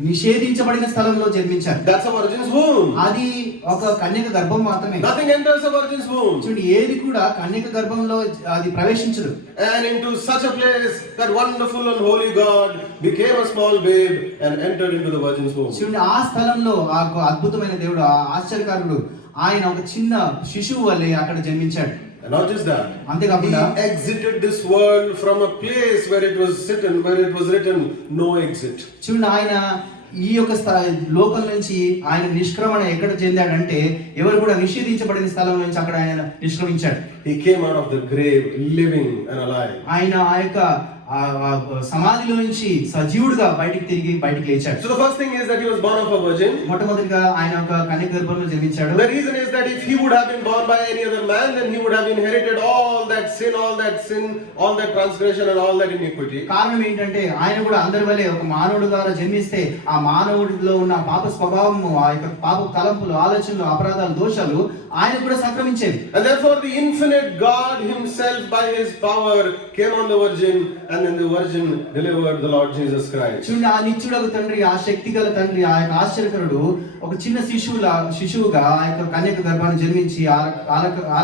నిషేధించబడిన స్థలంలో జన్మించారు. That's a virgin's womb. అది ఒక కన్యక గర్భం మాత్రమే. Nothing enters a virgin's womb. చూడండి, ఏది కూడా కన్యక గర్భంలో అది ప్రవేశించదు. And into such a place that wonderful and holy God became a small babe and entered into the virgin's womb. చూడండి, ఆ స్థలంలో ఆ అద్భుతమైన దేవుడు, ఆ ఆశ్చర్యకారుడు, ఆయన ఒక చిన్న శిశువు వలె అక్కడ జన్మించాడు. And not just that, అంతేకాకుండా he exited this world from a place where it was written no exit. చూడండి, ఆయన ఈ యొక్క లోకం నుంచి ఆయన నిష్క్రమణ ఎక్కడ చెందాడంటే ఎవరు కూడా నిషేధించబడిన స్థలం నుంచి అక్కడ ఆయన నిష్క్రమించాడు. He came out of the grave living and alive. ఆయన ఆ యొక్క సమాధిలో నుంచి సజీవుడిగా బయటికి లేచాడు. So the first thing is that he was born of a virgin. మొట్టమొదటిగా ఆయన ఒక కన్యక గర్భంలో జన్మించాడు. The reason is that if he would have been born by any other man, then he would have inherited all that sin, all that transgression and all that iniquity. కారణం ఏంటంటే ఆయన కూడా అందరి వలె ఒక మానవుడు ద్వారా జన్మిస్తే ఆ మానవుడిలో ఉన్న పాప స్వభావము, ఆ యొక్క పాప తలంపులు, ఆలోచనలు, అపరాధాలు, దోషాలు ఆయన కూడా సంక్రమించేవి. And therefore the infinite God himself by his power came on the virgin, and then the virgin delivered the Lord Jesus Christ. చూడండి, ఆ నిత్యుడగు తండ్రి, ఆ శక్తిగల తండ్రి, ఆ యొక్క ఆశ్చర్యకరుడు ఒక చిన్న శిశువుగా ఆ యొక్క కన్యక గర్భాన్ని జన్మించి ఆ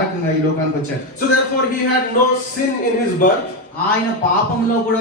రకంగా ఈ లోకానికి వచ్చాడు. So therefore he had no sin in his birth. ఆయన పాపంలో కూడా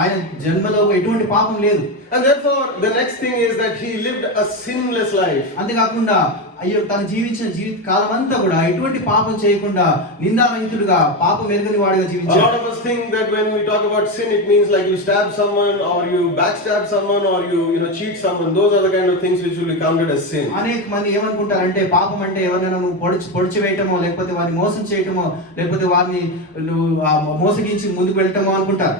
ఆయన జన్మలో ఎటువంటి పాపం లేదు. And therefore the next thing is that he lived a sinless life. అంతేకాకుండా అయ్యో తను జీవించిన జీవిత కాలం అంతా కూడా ఎటువంటి పాపం చేయకుండా నిందారహితుడుగా, పాపం ఎరుగని వాడిగా A జీవించాడు. lot of us think that when we talk about sin, it means like you stab someone or you backstab someone or you cheat someone. Those are the kind of things which will be counted as sin. అనేక మంది ఏమనుకుంటారంటే పాపం అంటే ఎవరినైనా నువ్వు పొడిచి వేయటమో, లేకపోతే వారిని మోసం చేయటమో, లేకపోతే వారిని నువ్వు మోసగించి ముందుకు వెళ్ళటమో అనుకుంటారు.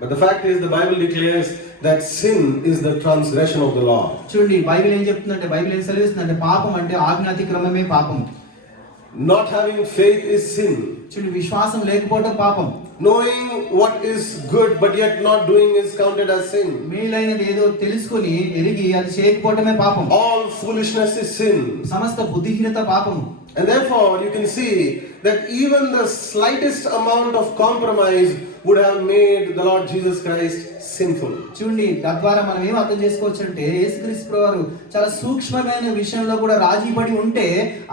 But the fact is, the Bible declares that sin is the transgression of the law. చూడండి, బైబిల్ ఏం చెప్తుందంటే, బైబిల్ ఏం సెలవిస్తుందంటే పాపం అంటే ఆజ్ఞాతిక్రమమే పాపం. Not having faith is sin. చూడండి, విశ్వాసం లేకపోవడం పాపం. Knowing what is good but yet not doing is counted as sin. మేలైనది ఏదో తెలుసుకొని ఎరిగి అది చేయకపోవటమే పాపం. All foolishness is sin. సమస్త బుద్ధిహీనత పాపము. And therefore you can see that even the slightest amount of compromise would have made the Lord Jesus Christ sinful. చూడండి, తద్వారా మనం ఏం అర్థం చేసుకోవచ్చు అంటే యేసుక్రీస్తు ప్రభువారు చాలా సూక్ష్మమైన విషయంలో కూడా రాజీ పడి ఉంటే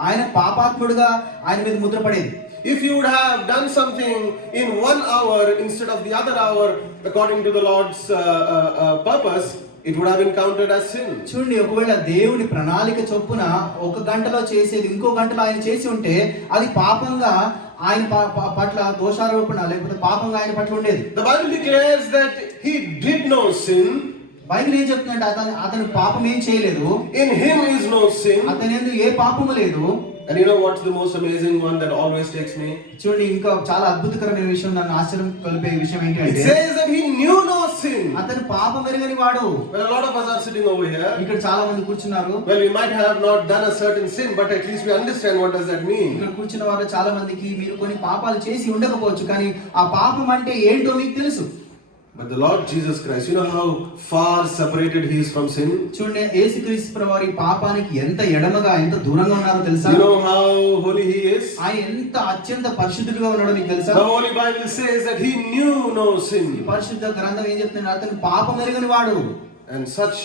ఆయన పాపాత్ముడుగా ఆయన మీద ముద్ర పడేది. If you would have done something in 1 hour instead of the other hour according to the Lord's purpose, it would have been counted as sin. చూడండి, ఒకవేళ దేవుని ప్రణాళిక చొప్పున ఒక గంటలో చేసేది ఇంకో గంటలో ఆయన చేసి ఉంటే అది పాపంగా ఆయన పట్ల దోషారోపణ, లేకపోతే పాపంగా ఆయన పట్ల ఉండేది. The Bible declares that he did no sin. Bible ఏం చెప్తుందంటే అతను పాపం ఏం చేయలేదు. In him is no sin. అతని యందు ఏ పాపము లేదు. And you know what's the most amazing one that always takes me? చూడండి, ఇంకా చాలా అద్భుతకరమైన విషయం, నన్ను ఆశ్చర్యం కలిపే విషయం It ఏంటంటే says that he knew no sin. అతను పాపం ఎరుగని వాడు. Well, a lot of us are sitting over here. ఇక్కడ చాలా మంది కూర్చున్నారు. Well, we might have not done a certain sin, but at least we understand what does that mean. ఇక్కడ కూర్చున్న వాళ్ళు చాలా మందికి మీరు కొన్ని పాపాలు చేసి ఉండకపోవచ్చు, కానీ ఆ పాపం అంటే ఏంటో మీకు తెలుసు. But the Lord Jesus Christ, you know how far separated he is from sin? చూడండి, యేసుక్రీస్తు ప్రభువారు పాపానికి ఎంత ఎడమగా, ఎంత దూరంగా ఉన్నారో తెలుసా? You know how holy he is? ఆయన ఎంత అత్యంత పరిశుద్ధుడిగా ఉన్నాడో మీకు తెలుసా? The Holy Bible says that he knew no sin. ఈ పరిశుద్ధ గ్రంథం ఏం చెప్తుంది? అతను పాపం ఎరుగని వాడు. And such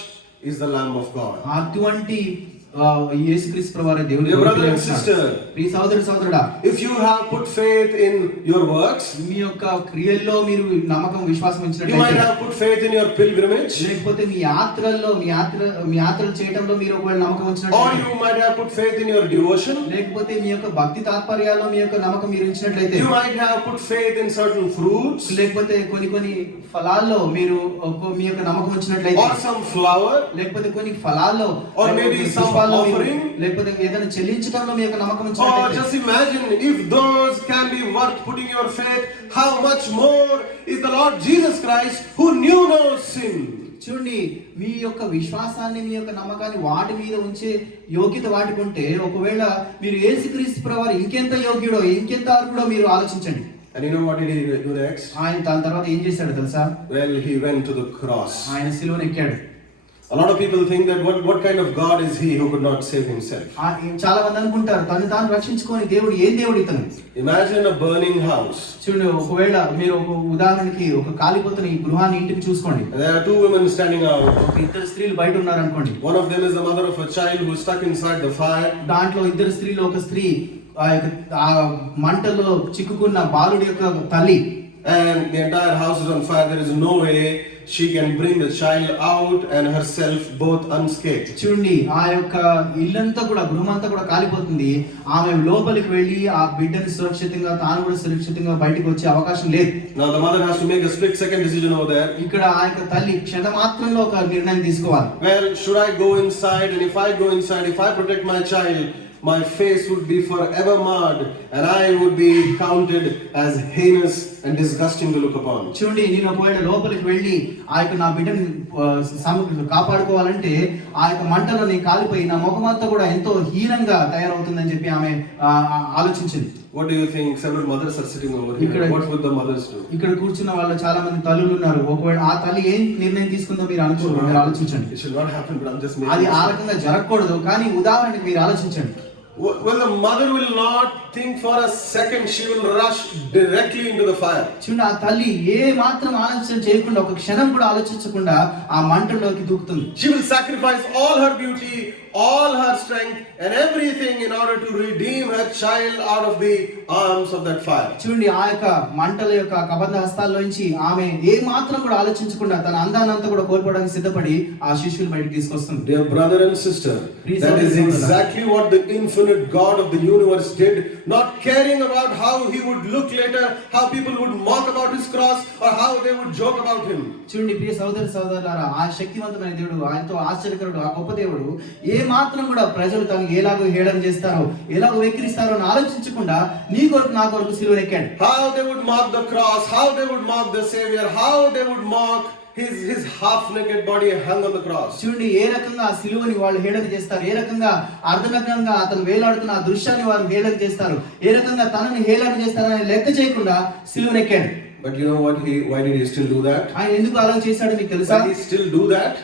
is the Lamb of God. అటువంటి యేసుక్రీస్తు ప్రభువారే దేవుని Dear brother and కొడుకులై sister, ఉన్నారు. ప్రియ సహోదరుడా, if you have put faith in your works, మీ యొక్క క్రియల్లో మీరు నమ్మకం విశ్వాసం you might ఉంచినట్లయితే, have put faith in your pilgrimage, లేకపోతే మీ యాత్రలు చేయడంలో మీరు ఒకవేళ నమ్మకం or ఉంచినట్లయితే, you might have put faith in your devotion, లేకపోతే మీ యొక్క భక్తి తాత్పర్యాల్లో మీ యొక్క నమ్మకం మీరు ఉంచినట్లయితే, you might have put faith in certain fruits, లేకపోతే కొన్ని ఫలాల్లో మీరు మీ యొక్క నమ్మకం ఉంచినట్లయితే, or some flower, లేకపోతే కొన్ని ఫలాల్లో, or maybe some పుష్పాల్లో మీరు- offering, లేకపోతే ఏదైనా చెల్లించడంలో మీ యొక్క నమ్మకం or ఉంచినట్లయితే, just imagine if those can be worth putting your faith, how much more is the Lord Jesus Christ who knew no sin. చూడండి, మీ యొక్క విశ్వాసాన్ని మీ యొక్క నమ్మకాన్ని వాటి మీద ఉంచే యోగ్యత వాటికి ఉంటే, ఒకవేళ మీరు యేసుక్రీస్తు ప్రభువారు ఇంకెంత యోగ్యుడో ఇంకెంత అర్హుడో మీరు ఆలోచించండి. And you know what did he do next? ఆయన దాని తర్వాత ఏం చేశాడు తెలుసా? Well, he went to the cross. ఆయన శిలువను ఎక్కాడు. A lot of people think that what kind of God is he who could not save himself? చాలా మంది అనుకుంటారు తను తాను రక్షించుకొని దేవుడు ఏం దేవుడు ఇతను. Imagine a burning house. చూడండి, ఒకవేళ మీరు ఒక ఉదాహరణకి ఒక కాలిపోతున్న ఈ గృహాన్ని ఇంటిని చూసుకోండి. And there are two women standing out. ఒక ఇద్దరు స్త్రీలు బయట ఉన్నారు అనుకోండి. One of them is the mother of a child who is stuck inside the fire. దాంట్లో ఇద్దరు స్త్రీలు, ఒక స్త్రీ ఆ మంటలో చిక్కుకున్న బాలుడి యొక్క తల్లి. And the entire house is on fire. There is no way she can bring the child out and herself both unscathed. చూడండి, ఆ యొక్క ఇల్లంతా కూడా, గృహమంతా కూడా కాలిపోతుంది. ఆమె లోపలికి వెళ్ళి ఆ బిడ్డని సురక్షితంగా, తాను కూడా సురక్షితంగా బయటికి వచ్చే అవకాశం లేదు. Now the mother has to make a split second decision over there. ఇక్కడ ఆ యొక్క తల్లి క్షణ మాత్రంలో ఒక నిర్ణయం తీసుకోవాలి. Well, should I go inside? And if I go inside, if I protect my child, my face would be forever marred and I would be counted as heinous and disgusting to look upon. చూడండి, నేను ఒకవేళ లోపలికి వెళ్ళి ఆ యొక్క నా బిడ్డని కాపాడుకోవాలంటే ఆ యొక్క మంటలో నేను కాలిపోయి నా ముఖమంతా కూడా ఎంతో హీనంగా తయారవుతుందని చెప్పి ఆమె ఆలోచించింది. What do you think? Several mothers are sitting over here. What would the mothers do? ఇక్కడ కూర్చున్న వాళ్ళు చాలా మంది తల్లులు ఉన్నారు. ఒకవేళ ఆ తల్లి ఏం నిర్ణయం తీసుకుందో మీరు మీరు ఆలోచించండి. It should not happen, but I'm just making అది ఆ రకంగా జరగకూడదు, కానీ ఉదాహరణకి మీరు ఆలోచించండి. Well, the mother will not think for a second. She will rush directly into the fire. చూడండి, ఆ తల్లి ఏ మాత్రం ఆలోచన చేయకుండా, ఒక క్షణం కూడా ఆలోచించకుండా ఆ మంటలోకి దూకుతుంది. She will sacrifice all her beauty, all her strength and everything in order to redeem her child out of the arms of that fire. చూడండి, ఆ యొక్క మంటల యొక్క కబంధ హస్తాల్లోంచి ఆమె ఏ మాత్రం కూడా ఆలోచించకుండా తన అందానంతా కూడా కోల్పోవడానికి సిద్ధపడి ఆ శిశువుని బయటికి తీసుకొస్తుంది. Dear brother and sister, that is exactly what the infinite God of the universe did, not caring about how he would look later, how people would mock about his cross or how they would joke about him. చూడండి, ప్రియ సోదరులారా, ఆ శక్తివంతమైన దేవుడు, ఆయనతో ఆశ్చర్యకరుడు, ఆ గొప్ప దేవుడు ఏ మాత్రం కూడా ప్రజలు తను ఎలాగో హేళన చేస్తారో, ఎలాగో వెక్కిరిస్తారో అని ఆలోచించకుండా నీ కొరకు నా కొరకు సిలువను ఎక్కాడు. How they would mock the cross, how they would mock the Savior, how they would mock his half naked body hung on the cross. చూడండి, ఏ రకంగా ఆ సిలువని వాళ్ళు హేళన చేస్తారు, ఏ రకంగా అర్ధనగ్నంగా అతను వేలాడుతున్న ఆ దృశ్యాన్ని వారు హేళన చేస్తారు, ఏ రకంగా తనని హేళన చేస్తారని లెక్క చేయకుండా సిలువను ఎక్కాడు. But you know what? Why did he still do that? ఆయన ఎందుకు అలా చేశాడో మీకు తెలుసా? Why he still do that?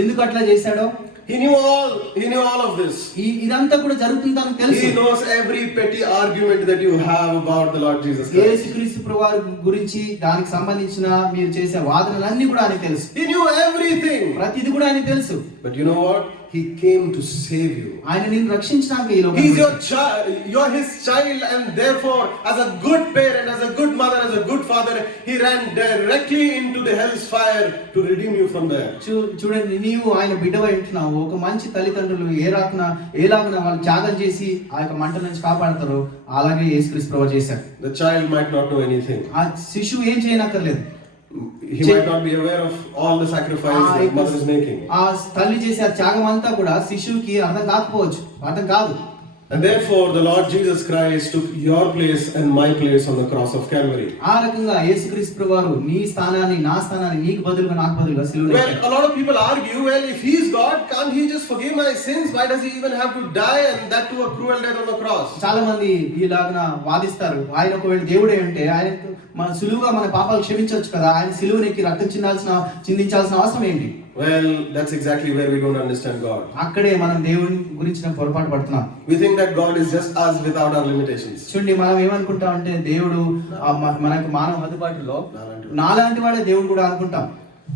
ఎందుకు అట్లా చేశాడో? He knew all of this. ఇదంతా కూడా జరుగుతుంది తనకు తెలుసు. He knows every petty argument that you have about the Lord Jesus Christ. యేసుక్రీస్తు ప్రభువారి గురించి దానికి సంబంధించిన మీరు చేసే వాదనలన్నీ కూడా ఆయనకు తెలుసు. He knew everything. ప్రతిది కూడా ఆయనకు తెలుసు. But you know what? He came to save you. ఆయన నిన్ను రక్షించడానికి ఈ లోకానికి He's your child. You're his child, and therefore, as a good parent, as a good mother, as a good father, he ran directly into the hell's fire to redeem you from there. చూడండి, నీవు ఆయన బిడ్డవై ఉంటున్నావు. ఒక మంచి తల్లిదండ్రులు ఎలాగున వాళ్ళు త్యాగం చేసి ఆ యొక్క మంట నుంచి కాపాడతారో అలాగే యేసుక్రీస్తు ప్రభువు చేశారు. The child might not know anything. ఆ శిశువు ఏం చేయనక్కర్లేదు. He might not be aware of all the sacrifice that mother is making. ఆ తల్లి చేసే ఆ త్యాగం అంతా కూడా శిశువుకి అర్థం కాకపోవచ్చు, అర్థం కాదు. And therefore the Lord Jesus Christ took your place and my place on the cross of Calvary. ఆ రకంగా యేసుక్రీస్తు ప్రభువారు నీ స్థానాన్ని, నా స్థానాన్ని, నీకు బదులుగా నాకు బదులుగా సిలువలో Well, a lot of people argue, well, if he is God, can't he just forgive my sins? Why does he even have to die, and that to a cruel death on the cross? చాలా మంది ఇలాగన వాదిస్తారు. ఆయన ఒకవేళ దేవుడే అంటే ఆయన మన సులువుగా మన పాపాలు క్షమించవచ్చు కదా, ఆయన సిలువనికి రక్తం చిందించాల్సిన అవసరం ఏంటి? Well, that's exactly where we don't understand God. అక్కడే మనం దేవుని గురించి పొరపాటు పడుతున్నాం. We think that God is just us without our limitations. చూడండి, మనం ఏమనుకుంటాం అంటే దేవుడు మనకు మానవ అందుబాటులో నాలాంటి వాడే దేవుడు కూడా అనుకుంటాం.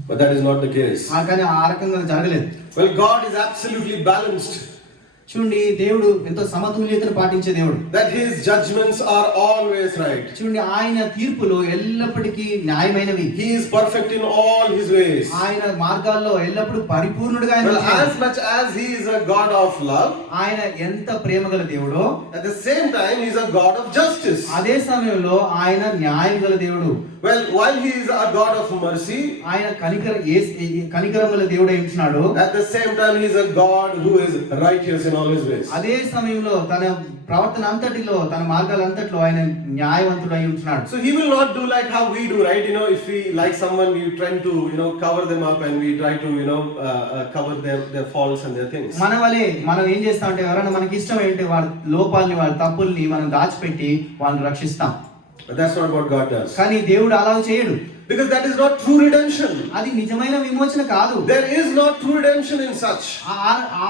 But that is not the case. కానీ ఆ రకంగా జరగలేదు. Well, God is absolutely balanced. చూడండి, దేవుడు ఎంతో సమతుల్యతను పాటించే దేవుడు. That his judgments are always right. చూడండి, ఆయన తీర్పులు ఎల్లప్పటికీ న్యాయమైనవి. He is perfect in all his ways. ఆయన మార్గాల్లో ఎల్లప్పుడూ పరిపూర్ణుడుగా ఆయన Well, ఉంటాడు. as much as he is a God of love, ఆయన ఎంత ప్రేమగల దేవుడో, at the same time he is a God of justice. అదే సమయంలో ఆయన న్యాయం గల దేవుడు. Well, while he is a God of mercy, ఆయన కనికరం గల దేవుడు అయి ఉంటున్నాడు. at the same time he is a God who is righteous in all his ways. అదే సమయంలో తన ప్రవర్తన అంతటిలో, తన మార్గాలంతటిలో ఆయన న్యాయవంతుడు అయి ఉంటున్నాడు. So he will not do like how we do, right? If we like someone, we try to cover them up and we try to cover their faults and their things. మనం ఏం చేస్తామంటే, ఎవరైనా మనకి ఇష్టం ఏంటి వాళ్ళ లోపాలని, వాళ్ళ తప్పుల్ని మనం దాచిపెట్టి వాళ్ళని రక్షిస్తాం. But that's not what God does. కానీ దేవుడు అలా చేయడు. Because that is not true redemption. అది నిజమైన విమోచన కాదు. There is not true redemption in such.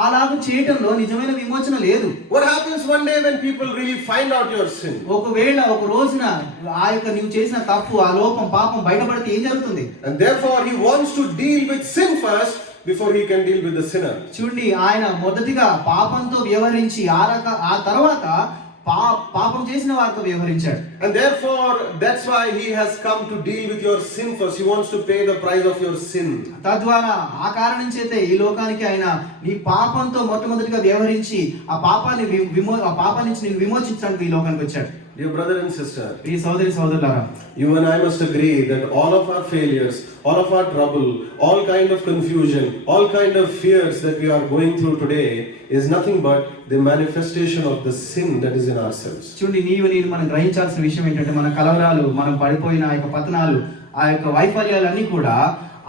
అలాగ చేయటంలో నిజమైన విమోచన లేదు. What happens one day when people really find out your sin? ఒకవేళ ఒక రోజున ఆ యొక్క నీవు చేసిన తప్పు, ఆ లోపం, పాపం బయటపడితే ఏం జరుగుతుంది? And therefore he wants to deal with sin first before he can deal with the sinner. చూడండి, ఆయన మొదటిగా పాపంతో వ్యవహరించి ఆ తర్వాత పాపం చేసిన వారితో వ్యవహరించాడు. And therefore that's why he has come to deal with your sin first. He wants to pay the price of your sin. తద్వారా ఆ కారణం చేతే ఈ లోకానికి ఆయన నీ పాపంతో మొట్టమొదటిగా వ్యవహరించి ఆ పాపం నుంచి నేను విమోచించడానికి ఈ లోకానికి వచ్చాడు. Dear brother and sister, ఈ సోదరులారా, you and I must agree that all of our failures, all of our trouble, all kind of confusion, all kind of fears that we are going through today is nothing but the manifestation of the sin that is in ourselves. చూడండి, నేను మనం గ్రహించాల్సిన విషయం ఏంటంటే, మన కలవరాలు, మనం పడిపోయిన ఆ యొక్క పతనాలు, ఆ యొక్క వైఫల్యాలన్నీ కూడా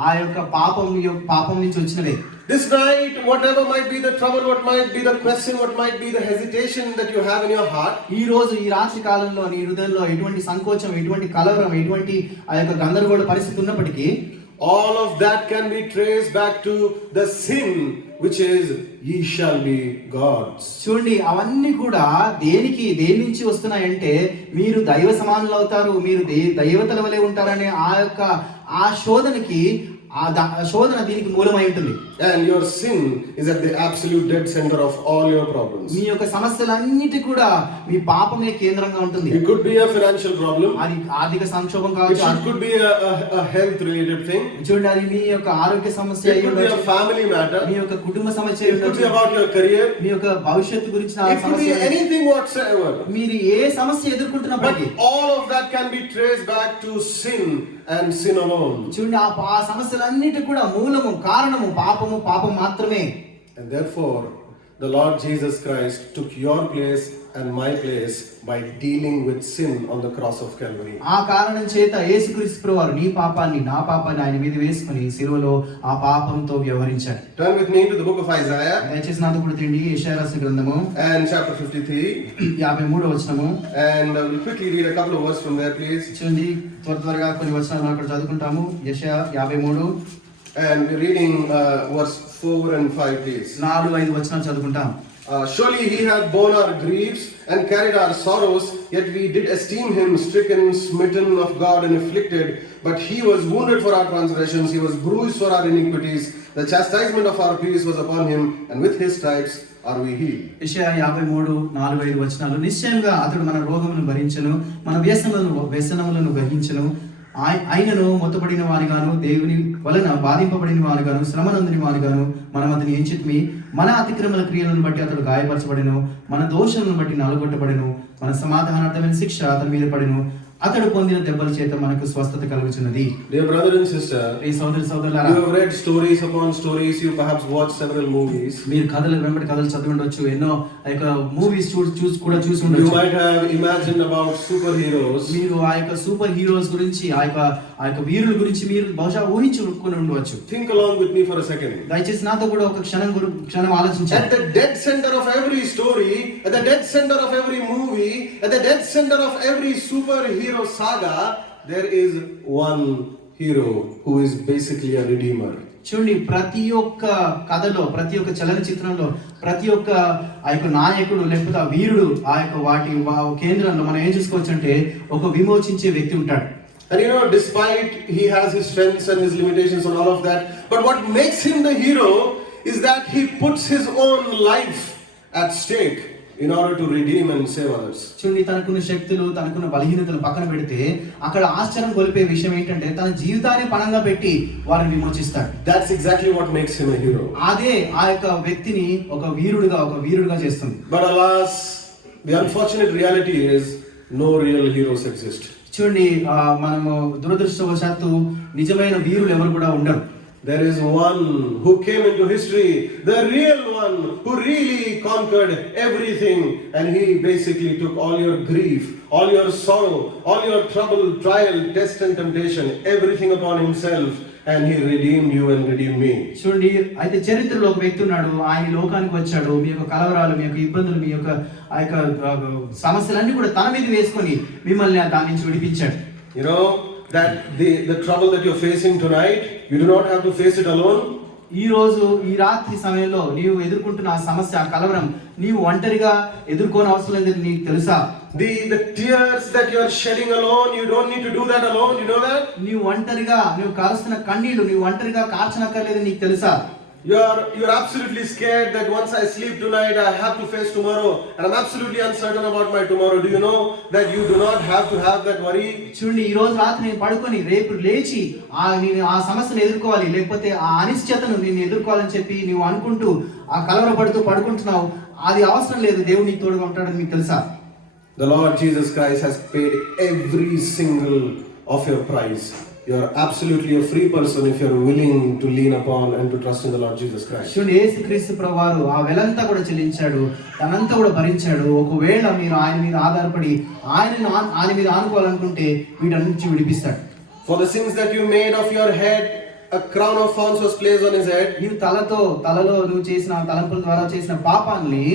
ఆ యొక్క పాపం నుంచి వచ్చినవే. This night, whatever might be the trouble, what might be the question, what might be the hesitation that you have in your heart, ఈ రాత్రి కాలంలో నీ హృదయంలో ఎటువంటి సంకోచం, ఎటువంటి కలవరం, ఎటువంటి ఆ యొక్క గందరగోళ పరిస్థితి ఉన్నప్పటికీ, all of that can be traced back to the sin which is ye shall be gods. చూడండి, అవన్నీ కూడా దేని నుంచి వస్తున్నాయంటే, మీరు దైవ సమానులు అవుతారు, మీరు దైవతల వలె ఉంటారనే ఆ శోధనకి శోధన దీనికి మూలమై ఉంటుంది. And your sin is at the absolute dead center of all your problems. మీ యొక్క సమస్యలన్నిటి కూడా మీ పాపమే కేంద్రంగా ఉంటుంది. It could be a financial problem. అది ఆర్థిక సంక్షోభం కావచ్చు. It could be a health related thing. చూడండి, అది మీ యొక్క ఆరోగ్య సమస్య అయి ఉండొచ్చు. It could be a family matter. మీ యొక్క కుటుంబ సమస్య అయి ఉండొచ్చు. It could be about your career. మీ యొక్క భవిష్యత్తు గురించి సమస్య. It could be anything whatsoever. మీరు ఏ సమస్య ఎదుర్కొంటున్నప్పటికీ, but all of that can be traced back to sin and sin alone. చూడండి, ఆ సమస్యలన్నిటి కూడా మూలము, కారణము పాపం మాత్రమే. And therefore the Lord Jesus Christ took your place and my place by dealing with sin on the cross of Calvary. ఆ కారణం చేత యేసుక్రీస్తు ప్రభువారు నీ పాపాన్ని, నా పాపాన్ని ఆయన మీద వేసుకొని సిలువలో ఆ పాపంతో వ్యవహరించాడు. Turn with me to the book of Isaiah. దయచేసి నాతో కూడా తీయండి, యెషయా రాసిన గ్రంథము and chapter 53. 53వ వచనము. And we'll quickly read a couple of verses from there, please. చూడండి, త్వరగా కొన్ని వచనాలు మనం అక్కడ చదువుకుంటాము. యెషయా 53 and we're reading verse 4 and 5, please. 4-5 వచనాలు చదువుకుంటాం. Surely he had borne our griefs and carried our sorrows, yet we did esteem him stricken, smitten of God and afflicted. But he was wounded for our transgressions, he was bruised for our iniquities. The chastisement of our peace was upon him, and with his stripes are we healed. యెషయా 53:4-5 వచనాలు. నిశ్చయంగా అతడు మన రోగములను భరించెను, మన వ్యసనములను గ్రహించెను. ఆయనను మొత్తబడిన వానిగాను, దేవుని వలన బాధింపబడిన వానిగాను, శ్రమనందుని వానిగాను మనం అతని ఎంచితిమి. మన అతిక్రమల క్రియలను బట్టి అతడు గాయపరచబడెను, మన దోషములను బట్టి నలగొట్టబడెను. మన సమాధానార్థమైన శిక్ష అతని మీద పడెను, అతడు పొందిన దెబ్బల చేత మనకు స్వస్థత కలుగుచున్నది. Dear brother and sister, ఈ సోదరులారా, you have read stories upon stories, you perhaps watched several movies. మీరు వెంబడి కథలు చదివి ఉండొచ్చు, ఎన్నో మూవీస్ చూసి ఉండొచ్చు. You might have imagined about superheroes. మీరు ఆ యొక్క సూపర్ హీరోస్ గురించి, ఆ యొక్క వీరుల గురించి మీరు బహుశా ఊహించుకొని ఉండవచ్చు. Think along with me for a second. దయచేసి నాతో కూడా ఒక క్షణం ఆలోచించండి. At the dead center of every story, at the dead center of every movie, at the dead center of every superhero saga, there is one hero who is basically a redeemer. చూడండి, ప్రతి ఒక్క కథలో, ప్రతి ఒక్క చలనచిత్రంలో, ప్రతి ఒక్క ఆ యొక్క నాయకుడు లేకపోతే ఆ వీరుడు, ఆ యొక్క వాటి కేంద్రంలో మనం ఏం చూసుకోవచ్చు అంటే ఒక విమోచించే వ్యక్తి ఉంటాడు. And despite he has his strengths and his limitations and all of that, but what makes him the hero is that he puts his own life at stake in order to redeem and save others. చూడండి, తనకున్న శక్తులు, తనకున్న బలహీనతలు పక్కన పెడితే అక్కడ ఆశ్చర్యం కొలిపే విషయం ఏంటంటే తన జీవితాన్ని పణంగా పెట్టి వారిని విమోచిస్తాడు. That's exactly what makes him a hero. అదే ఆ యొక్క వ్యక్తిని ఒక వీరుడుగా చేస్తుంది. But alas, the unfortunate reality is no real heroes exist. చూడండి, మనము దురదృష్టవశాత్తు నిజమైన వీరులు ఎవరు కూడా ఉండరు. There is one who came into history, the real one who really conquered everything, and he basically took all your grief, all your sorrow, all your trouble, trial, test and temptation, everything upon himself, and he redeemed you and redeemed me. చూడండి, అయితే చరిత్రలో ఒక వ్యక్తి ఉన్నాడు. ఆయన లోకానికి వచ్చాడు. మీ యొక్క కలవరాలు, మీ యొక్క ఇబ్బందులు, మీ యొక్క ఆ యొక్క సమస్యలన్నీ కూడా తన మీద వేసుకొని మిమ్మల్ని దాని నుంచి విడిపించాడు. That the trouble that you're facing tonight, you do not have to face it alone. ఈ రాత్రి సమయంలో నీవు ఎదుర్కొంటున్న ఆ సమస్య, ఆ కలవరం నీవు ఒంటరిగా ఎదుర్కోని అవసరం లేదని నీకు తెలుసా? The tears that you are shedding alone, you don't need to do that alone. You know that? నీవు ఒంటరిగా నీవు కారుస్తున్న కన్నీళ్లు నీవు ఒంటరిగా కార్చనక్కర్లేదని నీకు తెలుసా? You're absolutely scared that once I sleep tonight, I have to face tomorrow, and I'm absolutely uncertain about my tomorrow. Do you know that you do not have to have that worry? చూడండి, ఈ రోజు రాత్రి నేను పడుకొని రేపు లేచి నేను ఆ సమస్యను ఎదుర్కోవాలి, లేకపోతే ఆ అనిశ్చయతను నేను ఎదుర్కోవాలని చెప్పి నీవు అనుకుంటూ ఆ కలవరపడుతూ పడుకుంటున్నావు. అది అవసరం లేదు. దేవుడు నీకు తోడుగా ఉంటాడని మీకు తెలుసా? The Lord Jesus Christ has paid every single of your price. You're absolutely a free person if you're willing to lean upon and to trust in the Lord Jesus Christ. చూడండి, యేసుక్రీస్తు ప్రభువారు ఆ వెలంతా కూడా చెల్లించాడు, తనంతా కూడా భరించాడు. ఒకవేళ మీరు ఆయన మీద ఆధారపడి ఆయన మీద ఆనుకోవాలనుకుంటే వీటన్నిటి నుంచి విడిపిస్తాడు. For the sins that you made of your head, a crown of thorns was placed on his head. నీవు తలలో నువ్వు చేసిన తలంపుల ద్వారా చేసిన పాపాన్ని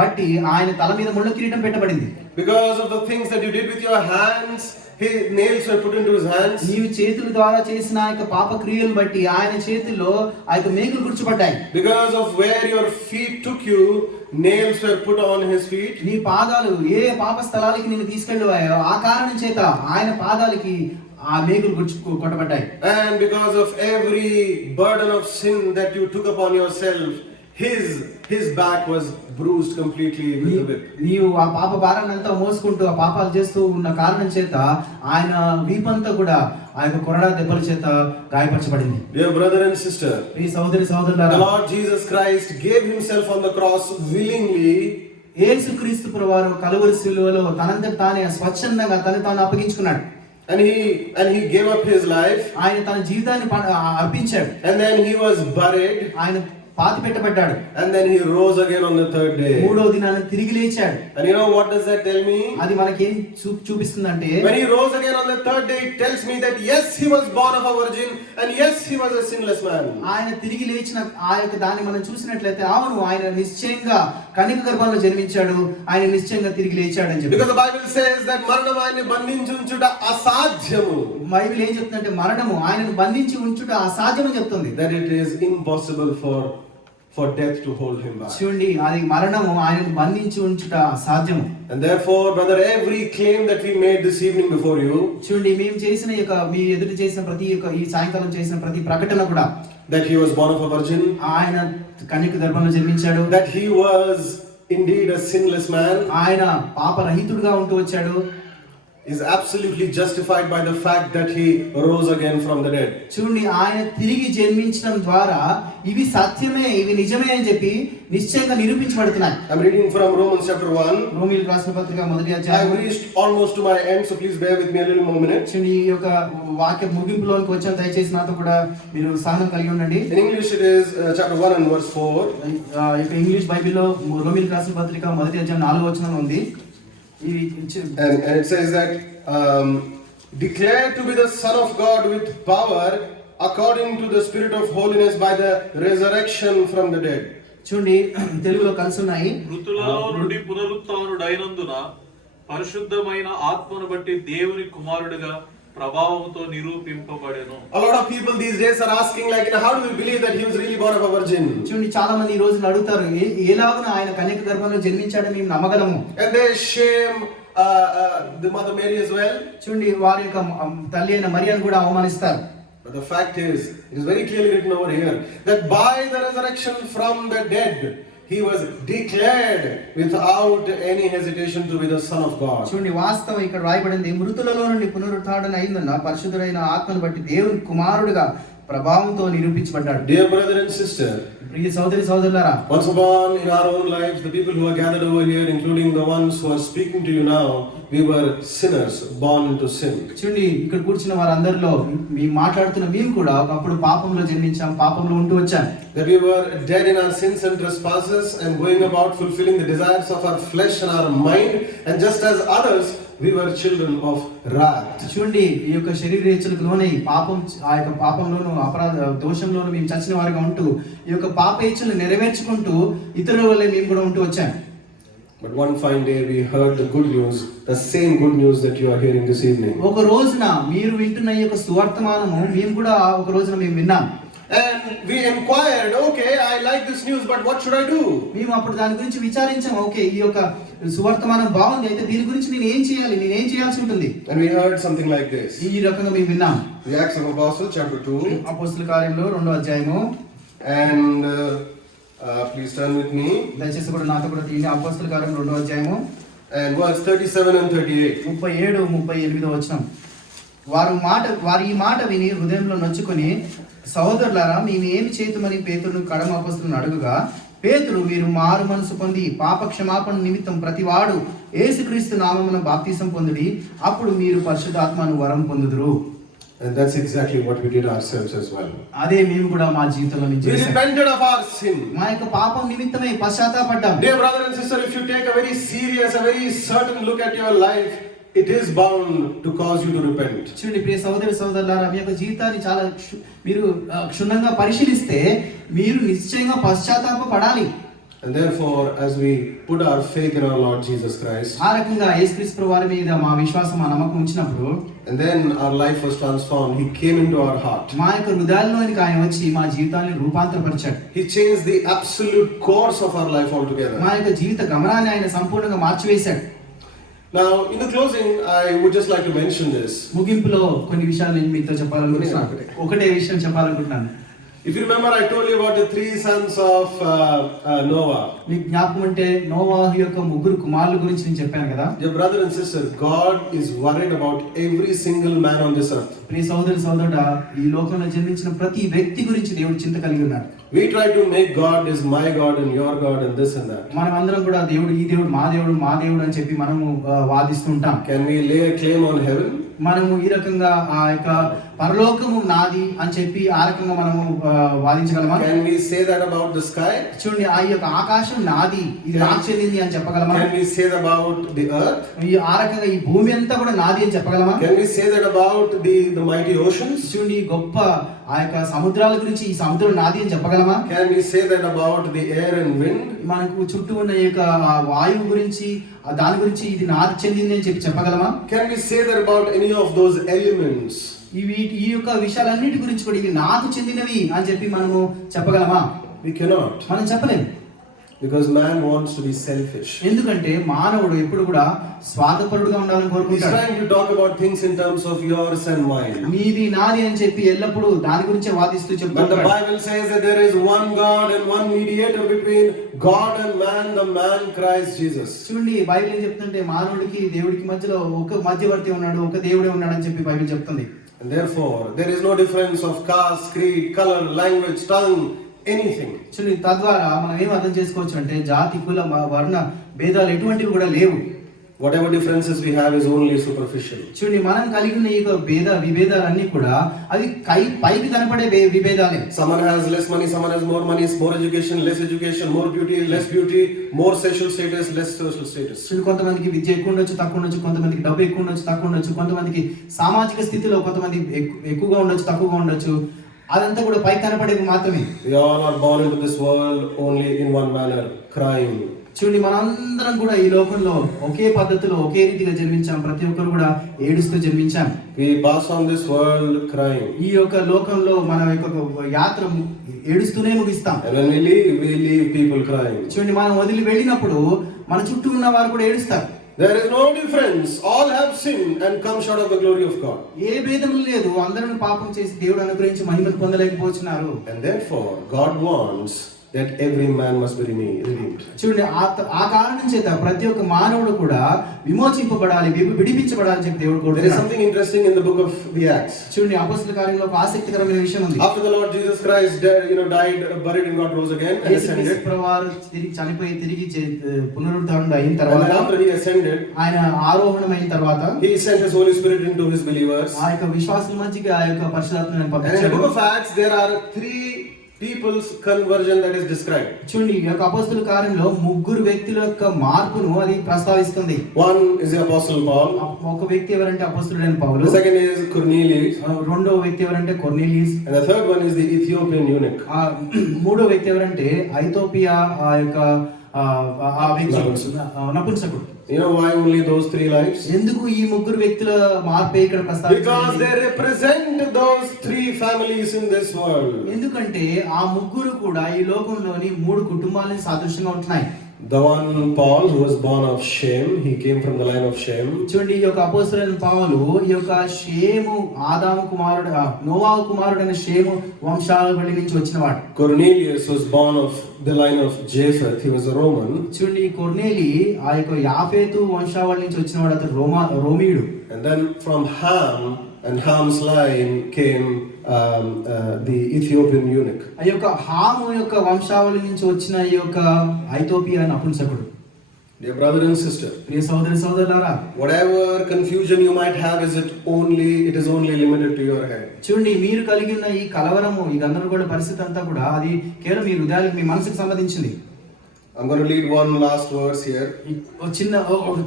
బట్టి ఆయన తల మీద ముళ్ళ కిరీటం పెట్టబడింది. Because of the things that you did with your hands, his nails were put into his hands. నీవు చేతుల ద్వారా చేసిన ఆ యొక్క పాప క్రియలను బట్టి ఆయన చేతుల్లో ఆ యొక్క మేకులు గుర్చుపడ్డాయి. Because of where your feet took you, nails were put on his feet. నీ పాదాలు ఏ పాప స్థలాలకి నిన్ను తీసుకెళ్ళాయో ఆ కారణం చేత ఆయన పాదాలకి ఆ మేకులు కొట్టబడ్డాయి. And because of every burden of sin that you took upon yourself, his back was bruised completely with the whip. నీవు ఆ పాప భారాన్ని అంతా మోసుకుంటూ ఆ పాపాలు చేస్తూ ఉన్న కారణం చేత ఆయన వీపంతా కూడా ఆ యొక్క కొరడా దెబ్బల చేత గాయపరచబడింది. Dear brother and sister, ఈ సోదరులారా, the Lord Jesus Christ gave himself on the cross willingly. యేసుక్రీస్తు ప్రభువారు కలువరి శిలువలో తనంతట తానే స్వచ్ఛందంగా తాను అప్పగించుకున్నాడు. And he gave up his life. ఆయన తన జీవితాన్ని అర్పించాడు. And then he was buried. ఆయన పాతి పెట్టబడ్డాడు. And then he rose again on the third day. మూడో దినాన తిరిగి లేచాడు. And you know what does that tell me? అది మనకి ఏం చూపిస్తుందంటే, when he rose again on the third day, it tells me that yes, he was born of a virgin, and yes, he was a sinless man. ఆయన తిరిగి లేచిన ఆ యొక్క దాన్ని మనం చూసినట్లయితే అవును ఆయన నిశ్చయంగా కన్యక గర్భంలో జన్మించాడు, ఆయన నిశ్చయంగా తిరిగి లేచాడు అని చెప్పి. Because the Bible says that మరణం ఆయన్ని బంధించి ఉంచుట అసాధ్యము. బైబిల్ ఏం చెప్తుందంటే మరణము ఆయనను బంధించి ఉంచుట అసాధ్యమని చెప్తుంది. That it is impossible for death to hold him back. చూడండి, అది మరణము ఆయనను బంధించి ఉంచుట అసాధ్యము. And therefore, brother, every claim that we made this evening before you, చూడండి, మేము చేసిన మీ ఎదురు చేసిన ప్రతి ఈ సాయంకాలం చేసిన ప్రతి ప్రకటన కూడా, that he was born of a virgin, ఆయన కన్యక గర్భంలో జన్మించాడు, that he was indeed a sinless man, ఆయన పాపరహితుడుగా ఉంటూ వచ్చాడు, is absolutely justified by the fact that he rose again from the dead. చూడండి, ఆయన తిరిగి జన్మించడం ద్వారా ఇవి సత్యమే, ఇవి నిజమే అని చెప్పి నిశ్చయంగా నిరూపించబడుతున్నాయి. I'm reading from Romans chapter 1. రోమీయులకు రాసిన పత్రిక మొదటి అధ్యాయం. I've reached almost to my end, so please bear with me a little more minute. చూడండి, ఈ యొక్క వాక్య ముగింపులోకి వచ్చాం, దయచేసి నాతో కూడా మీరు సహనం కలిగి ఉండండి. In English it is chapter 1 and verse 4. ఇక ఇంగ్లీష్ బైబిల్లో రోమీయులకు రాసిన పత్రిక మొదటి అధ్యాయం 4వ వచనంలో ఉంది. And it says that declared to be the Son of God with power according to the Spirit of holiness by the resurrection from the dead. చూడండి, తెలుగులో కలిసి ఉన్నాయి. మృతులలో నుండి పునరుత్థానుడైనందున పరిశుద్ధమైన ఆత్మను బట్టి దేవుని కుమారుడిగా ప్రభావంతో నిరూపింపబడెను. A lot of people these days are asking like, how do we believe that he was really born of a virgin? చూడండి, చాలా మంది ఈ రోజు అడుగుతారు, ఎలాగున ఆయన కన్యక గర్భంలో జన్మించాడని మేము నమ్మగలము. And they shame the Mother Mary as well. చూడండి వారి యొక్క తల్లి అయిన మరియను కూడా అవమానిస్తారు. But the fact is, it is very clearly written over here that by the resurrection from the dead, he was declared without any hesitation to be the Son of God. చూడండి వాస్తవం ఇక్కడ రాయబడింది, మృతులలో నుండి పునరుత్థానం అయినందున పరిశుద్ధుడైన ఆత్మను బట్టి దేవుని కుమారుడుగా ప్రభావంతో నిరూపించబడ్డాడు. Dear brother and sister, ప్రియ సోదరి సోదరులారా, once upon in our own lives, the people who are gathered over here, including the ones who are speaking to you now, we were sinners born into sin. చూడండి ఇక్కడ కూర్చున్న వారందరిలో మేము మాట్లాడుతున్న మేము కూడా ఒకప్పుడు పాపంలో జన్మించాం, పాపంలో ఉంటూ వచ్చాం. That we were dead in our sins and trespasses and going about fulfilling the desires of our flesh and our mind, and just as others, we were children of wrath. చూడండి ఈ యొక్క శరీరేచ్ఛలకు లోనై పాపం ఆ యొక్క పాపంలోను అపరాధ దోషంలోను మేము చచ్చిన వారిగా ఉంటూ ఈ యొక్క పాపేచ్ఛలను నెరవేర్చుకుంటూ ఇతరుల వల్లే మేము కూడా ఉంటూ వచ్చాం. But one fine day we heard the good news, the same good news that you are hearing this evening. ఒక రోజున మీరు వింటున్న ఈ యొక్క సువర్తమానము మేము కూడా ఒక రోజున మేము విన్నాం. And we inquired, okay, I like this news, but what should I do? మేము అప్పుడు దాని గురించి విచారించాం. ఓకే, ఈ యొక్క సువర్తమానం బాగుంది, అయితే దీని గురించి నేను ఏం చేయాల్సి ఉంటుంది. And we heard something like this. ఈ రకంగా మేము విన్నాం. The Acts of Apostles chapter 2. అపోస్తలుల కార్యములు 2వ అధ్యాయము. And please turn with me. దయచేసి కూడా నాతో కూడా తీయండి. అపోస్తలుల కార్యములు 2వ అధ్యాయము And verse 37 and 38. 37, 38 వచనం. వారు ఈ మాట విని హృదయంలో నొచ్చుకొని, సహోదరులారా మేము ఏమి చేతుమని పేతురును కడమ అపోస్తలులను అడుగుగా, పేతురు, మీరు మారు మనసు పొంది పాప క్షమాపణ నిమిత్తం ప్రతివాడు యేసుక్రీస్తు నామమున బాప్తిసం పొందుడి, అప్పుడు మీరు పరిశుద్ధాత్మను వరం పొందుదురు. And that's exactly what we did ourselves as well. అదే మేము కూడా మా జీవితంలో We repented of our sin. మా యొక్క పాపం నిమిత్తమై పశ్చాత్తాపడ్డాం. Dear brother and sister, if you take a very serious, a very certain look at your life, it is bound to cause you to repent. చూడండి ప్రియ సోదరులారా, మీ యొక్క జీవితాన్ని చాలా మీరు క్షుణ్ణంగా పరిశీలిస్తే మీరు నిశ్చయంగా పశ్చాత్తాపపడాలి. And therefore, as we put our faith in our Lord Jesus Christ, ఆ రకంగా యేసుక్రీస్తు వారి మీద మా విశ్వాసం, మా నమ్మకం ఉంచినప్పుడు, and then our life was transformed, He came into our heart. మా యొక్క హృదయాల్లోనికి ఆయన వచ్చి మా జీవితాన్ని రూపాంతరపరిచాడు. He changed the absolute course of our life altogether. మా యొక్క జీవిత గమనాన్ని ఆయన సంపూర్ణంగా మార్చివేశాడు. Now, in the closing, I would just like to mention this. ముగింపులో కొన్ని విషయాలు నేను మీతో చెప్పాలనుకుంటున్నాను. ఒకటే విషయం చెప్పాలనుకుంటున్నాను. If you remember, I told you about the 3 sons of Noah. మీకు జ్ఞాపకం ఉంటే నోవాహు యొక్క 3 కుమారుల గురించి నేను చెప్పాను కదా. Dear brother and sister, God is worried about every single man on this earth. ప్రియ సోదరుడా, ఈ లోకంలో జన్మించిన ప్రతి వ్యక్తి గురించి దేవుడు చింత కలిగి ఉన్నాడు. We try to make God is my God and your God and this and that. మనం అందరం కూడా దేవుడు ఈ దేవుడు మా దేవుడు అని చెప్పి మనము వాదిస్తూ ఉంటాం. Can we lay a claim on heaven? మనము ఈ రకంగా ఆ యొక్క పరలోకము నాది అని చెప్పి ఆ రకంగా మనము వాదించగలమా? Can we say that about the sky? చూడండి, ఆ యొక్క ఆకాశం నాది, ఇది నాకు చెందింది అని చెప్పగలమా? Can we say that about the earth? ఈ ఆ రకంగా ఈ భూమి అంతా కూడా నాది అని చెప్పగలమా? Can we say that about the mighty oceans? చూడండి, ఈ గొప్ప ఆ యొక్క సముద్రాల గురించి ఈ సముద్రం నాది అని చెప్పగలమా? Can we say that about the air and wind? మనకు చుట్టూ ఉన్న ఈ యొక్క వాయువు గురించి దాని గురించి ఇది నాకు చెందింది అని చెప్పి చెప్పగలమా? Can we say that about any of those elements? ఈ యొక్క విషయాలన్నిటి గురించి కూడా ఇవి నాకు చెందినవి అని చెప్పి మనము చెప్పగలమా? We cannot. మనం చెప్పలేము. Because man wants to be selfish. ఎందుకంటే మానవుడు ఎప్పుడు కూడా స్వార్థపరుడుగా ఉండాలని He's కోరుకుంటాడు. trying to talk about things in terms of yours and mine. నీది నాది అని చెప్పి ఎల్లప్పుడూ దాని గురించే వాదిస్తూ But the చెప్తాడు. Bible says that there is one God and one mediator between God and man, the man Christ Jesus. చూడండి, బైబిల్ ఏం చెప్తుంటే మానవుడికి దేవుడికి మధ్యలో ఒక మధ్యవర్తి ఉన్నాడు, ఒక దేవుడే ఉన్నాడు అని చెప్పి బైబిల్ చెప్తుంది. And therefore, there is no difference of caste, creed, color, language, tongue, anything. చూడండి, తద్వారా మనం ఏం అర్థం చేసుకోవచ్చు అంటే జాతి, కుల, వర్ణ భేదాలు ఎటువంటివి కూడా లేవు. Whatever differences we have is only superficial. చూడండి, మనం కలిగి ఉన్న ఈ విభేదాలన్నీ కూడా అవి పైకి కనపడే విభేదాలే. Someone has less money, someone has more money, more education, less education, more beauty, less beauty, more social status, less social status. చూడండి, కొంతమందికి విద్య ఎక్కువ ఉండొచ్చు, తక్కువ ఉండొచ్చు, కొంతమందికి డబ్బు ఎక్కువ ఉండొచ్చు, తక్కువ ఉండొచ్చు, కొంతమందికి సామాజిక స్థితిలో కొంతమంది ఎక్కువగా ఉండొచ్చు, తక్కువగా ఉండొచ్చు. అదంతా కూడా పైకి కనపడేవి మాత్రమే. We all are born into this world only in one manner, crying. చూడండి, మనందరం కూడా ఈ లోకంలో ఒకే పద్ధతిలో ఒకే రీతిగా జన్మించాం. ప్రతి ఒక్కరు కూడా ఏడుస్తూ జన్మించాం. We pass on this world crying. ఈ యొక్క లోకంలో మన యొక్క యాత్ర ఏడుస్తూనే ముగిస్తాం. And when we leave people crying. చూడండి, మనం వదిలి వెళ్ళినప్పుడు మన చుట్టూ ఉన్న వారు కూడా ఏడుస్తారు. There is no difference. All have sinned and come short of the glory of God. ఏ భేదము లేదు, అందరూ పాపం చేసి దేవుడు అనుగ్రహించి మహిమను పొందలేకపోతున్నారు. And therefore, God wants that every man must be redeemed. చూడండి, ఆ కారణం చేత ప్రతి ఒక్క మానవుడు కూడా విమోచింపబడాలి, విడిపించబడాలని చెప్పి దేవుడు There is కోరుతున్నాడు. something interesting in the book of the Acts. చూడండి, అపొస్తలుల కార్యంలో ఒక ఆసక్తికరమైన విషయం ఉంది. After the Lord Jesus Christ died, buried, and God rose again and యేసుక్రీస్తు ascended. ప్రభువారు తిరిగి చనిపోయి తిరిగి పునరుద్ధరణ అయిన And తర్వాత, then after he ascended, ఆయన ఆరోహణమైన తర్వాత he sent his Holy Spirit into his believers. ఆ యొక్క విశ్వాసుల మధ్యకి ఆ యొక్క పరిశుద్ధాత్మను And in the పంపించాడు. book of Acts, there are 3 people's conversion that is described. చూడండి, ఈ యొక్క అపొస్తలుల కార్యంలో ముగ్గురు వ్యక్తుల యొక్క మార్పును అది ప్రస్తావిస్తుంది. One is the Apostle Paul. ఒక వ్యక్తి ఎవరంటే అపొస్తలుడైన పౌలు. The second is Cornelius. రెండో వ్యక్తి ఎవరంటే Cornelius. And the third one is the Ethiopian eunuch. మూడో వ్యక్తి ఎవరంటే ఐథోపియా ఆ యొక్క ఆ వ్యక్తి నపుంసకుడు. You know why only those 3 lives? ఎందుకు ఈ ముగ్గురు వ్యక్తుల మార్పే ఇక్కడ Because ప్రస్తావించబడింది? they represent those 3 families in this world. ఎందుకంటే ఆ ముగ్గురు కూడా ఈ లోకంలోని 3 కుటుంబాలని సాదృశ్యంగా ఉంటున్నాయి. The one Paul who was born of Shem, he came from the line of Shem. చూడండి, ఈ యొక్క అపొస్తలుడైన పౌలు ఈ యొక్క షేము ఆదాము కుమారుడు నోవాహు కుమారుడైన షేము వంశావళి నుంచి వచ్చినవాడు. Cornelius was born of the line of Japheth, he was a Roman. చూడండి, ఈ కొర్నేలి ఆ యొక్క యాఫేతు వంశావళి నుంచి వచ్చినవాడు, అతడు రోమీయుడు. And then from Ham and Ham's line came the Ethiopian eunuch. ఆ యొక్క హాము యొక్క వంశావళి నుంచి వచ్చిన ఈ యొక్క ఐథోపియా నపుంసకుడు. Dear brother and sister, ప్రియ సోదరులారా, whatever confusion you might have, it is only limited to your head. చూడండి, మీరు కలిగి ఉన్న ఈ కలవరము, ఈ గందరగోళ పరిస్థితి అంతా కూడా అది కేవలం మీ హృదయాలకు, మీ మనసుకు సంబంధించింది. I'm going to read one last verse here.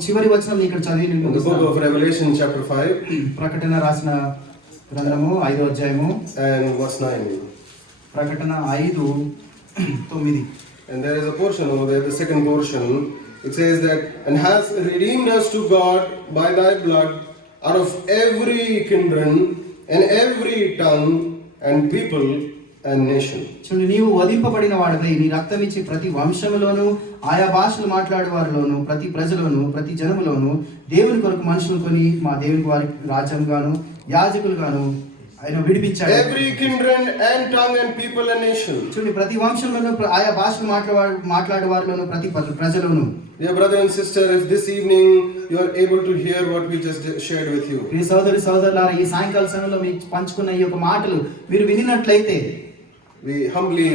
చివరి వచనం ఇక్కడ చదివి In the book of Revelation chapter 5 ప్రకటన రాసిన గ్రంథము 5వ అధ్యాయము and verse 9. ప్రకటన 5:9. And there is a portion over there, the second portion. It says that, and has redeemed us to God by thy blood out of every kindred and every tongue and people and nation. చూడండి, నీవు వధింపబడిన వాడివై నీ రక్తం ఇచ్చి ప్రతి వంశములోను ఆయా భాషలు మాట్లాడే వారిలోను ప్రతి ప్రజలోను ప్రతి జనములోను దేవుని కొరకు మనుషులు కొని మా దేవునికి వారి రాజ్యంగాను యాజకులుగాను ఆయన విడిపించాడు. Every kindred and tongue and people and nation. చూడండి, ప్రతి వంశంలోను ఆయా భాషలు మాట్లాడే వారిలోను ప్రతి ప్రజలోను. Dear brother and sister, if this evening you are able to hear what we just shared with you, ఈ సోదరులారా, ఈ సాయంకాల సమయంలో మీకు పంచుకున్న ఈ యొక్క మాటలు మీరు వినినట్లయితే, we humbly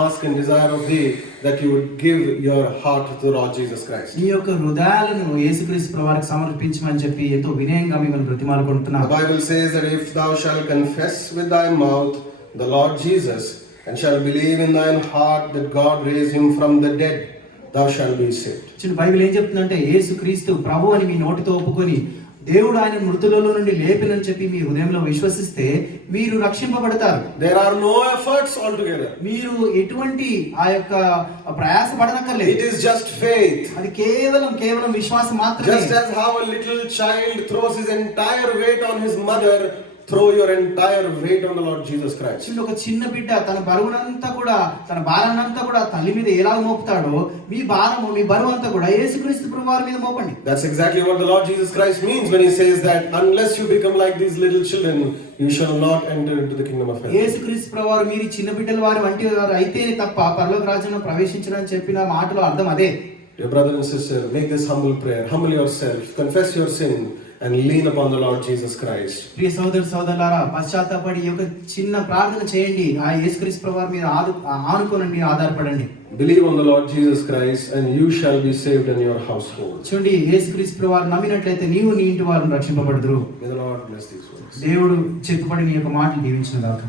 ask and desire of thee that you would give your heart to the Lord Jesus Christ. ఈ యొక్క హృదయాలను యేసుక్రీస్తు ప్రభువుకి సమర్పించమని చెప్పి ఎంతో వినయంగా మిమ్మల్ని బ్రతిమాలుకుంటున్నాను. The Bible says that if thou shalt confess with thy mouth the Lord Jesus and shalt believe in thine heart that God raised him from the dead, thou shalt be saved. చిన్న బైబిల్ ఏం చెప్తుందంటే, యేసుక్రీస్తు ప్రభు అని మీ నోటితో ఒప్పుకొని దేవుడు ఆయన మృతులలో నుండి లేపినని చెప్పి మీ హృదయంలో విశ్వసిస్తే మీరు రక్షింపబడతారు. There are no efforts altogether. మీరు ఎటువంటి ఆ యొక్క ప్రయాస పడనక్కర్లేదు. It is just faith. అది కేవలం విశ్వాసం మాత్రమే. Just as how a little child throws his entire weight on his mother, throw your entire weight on the Lord Jesus Christ. చిన్న ఒక చిన్న బిడ్డ తన బరువునంతా కూడా, తన భారాన్నంతా కూడా తల్లి మీద ఎలా మోపుతాడో, మీ భారము, మీ బరువు అంతా కూడా యేసుక్రీస్తు ప్రభువారి మీద మోపండి. That's exactly what the Lord Jesus Christ means when he says that unless you become like these little children, you shall not enter into the kingdom of heaven. యేసుక్రీస్తు ప్రభువారు మీరు చిన్న బిడ్డల వారి వంటి వారు అయితేనే తప్ప పరలోక రాజ్యంలో ప్రవేశించడానికి చెప్పిన మాటలో అర్థం అదే. Dear brother and sister, make this humble prayer. Humble yourself, confess your sin and lean upon the Lord Jesus Christ. ప్రియ సోదరులారా, పశ్చాత్తాపడి ఒక చిన్న ప్రార్థన చేయండి. ఆ యేసుక్రీస్తు ప్రభువారి మీద ఆనుకోనండి, ఆధారపడండి. Believe on the Lord Jesus Christ and you shall be saved in your household. చూడండి, యేసుక్రీస్తు ప్రభువారు నమ్మినట్లయితే నీవు నీ ఇంటి వారిని రక్షింపబడుదురు. May the Lord bless these words. దేవుడు చెప్పుబడి నీ యొక్క మాటలు దీవించును గాక.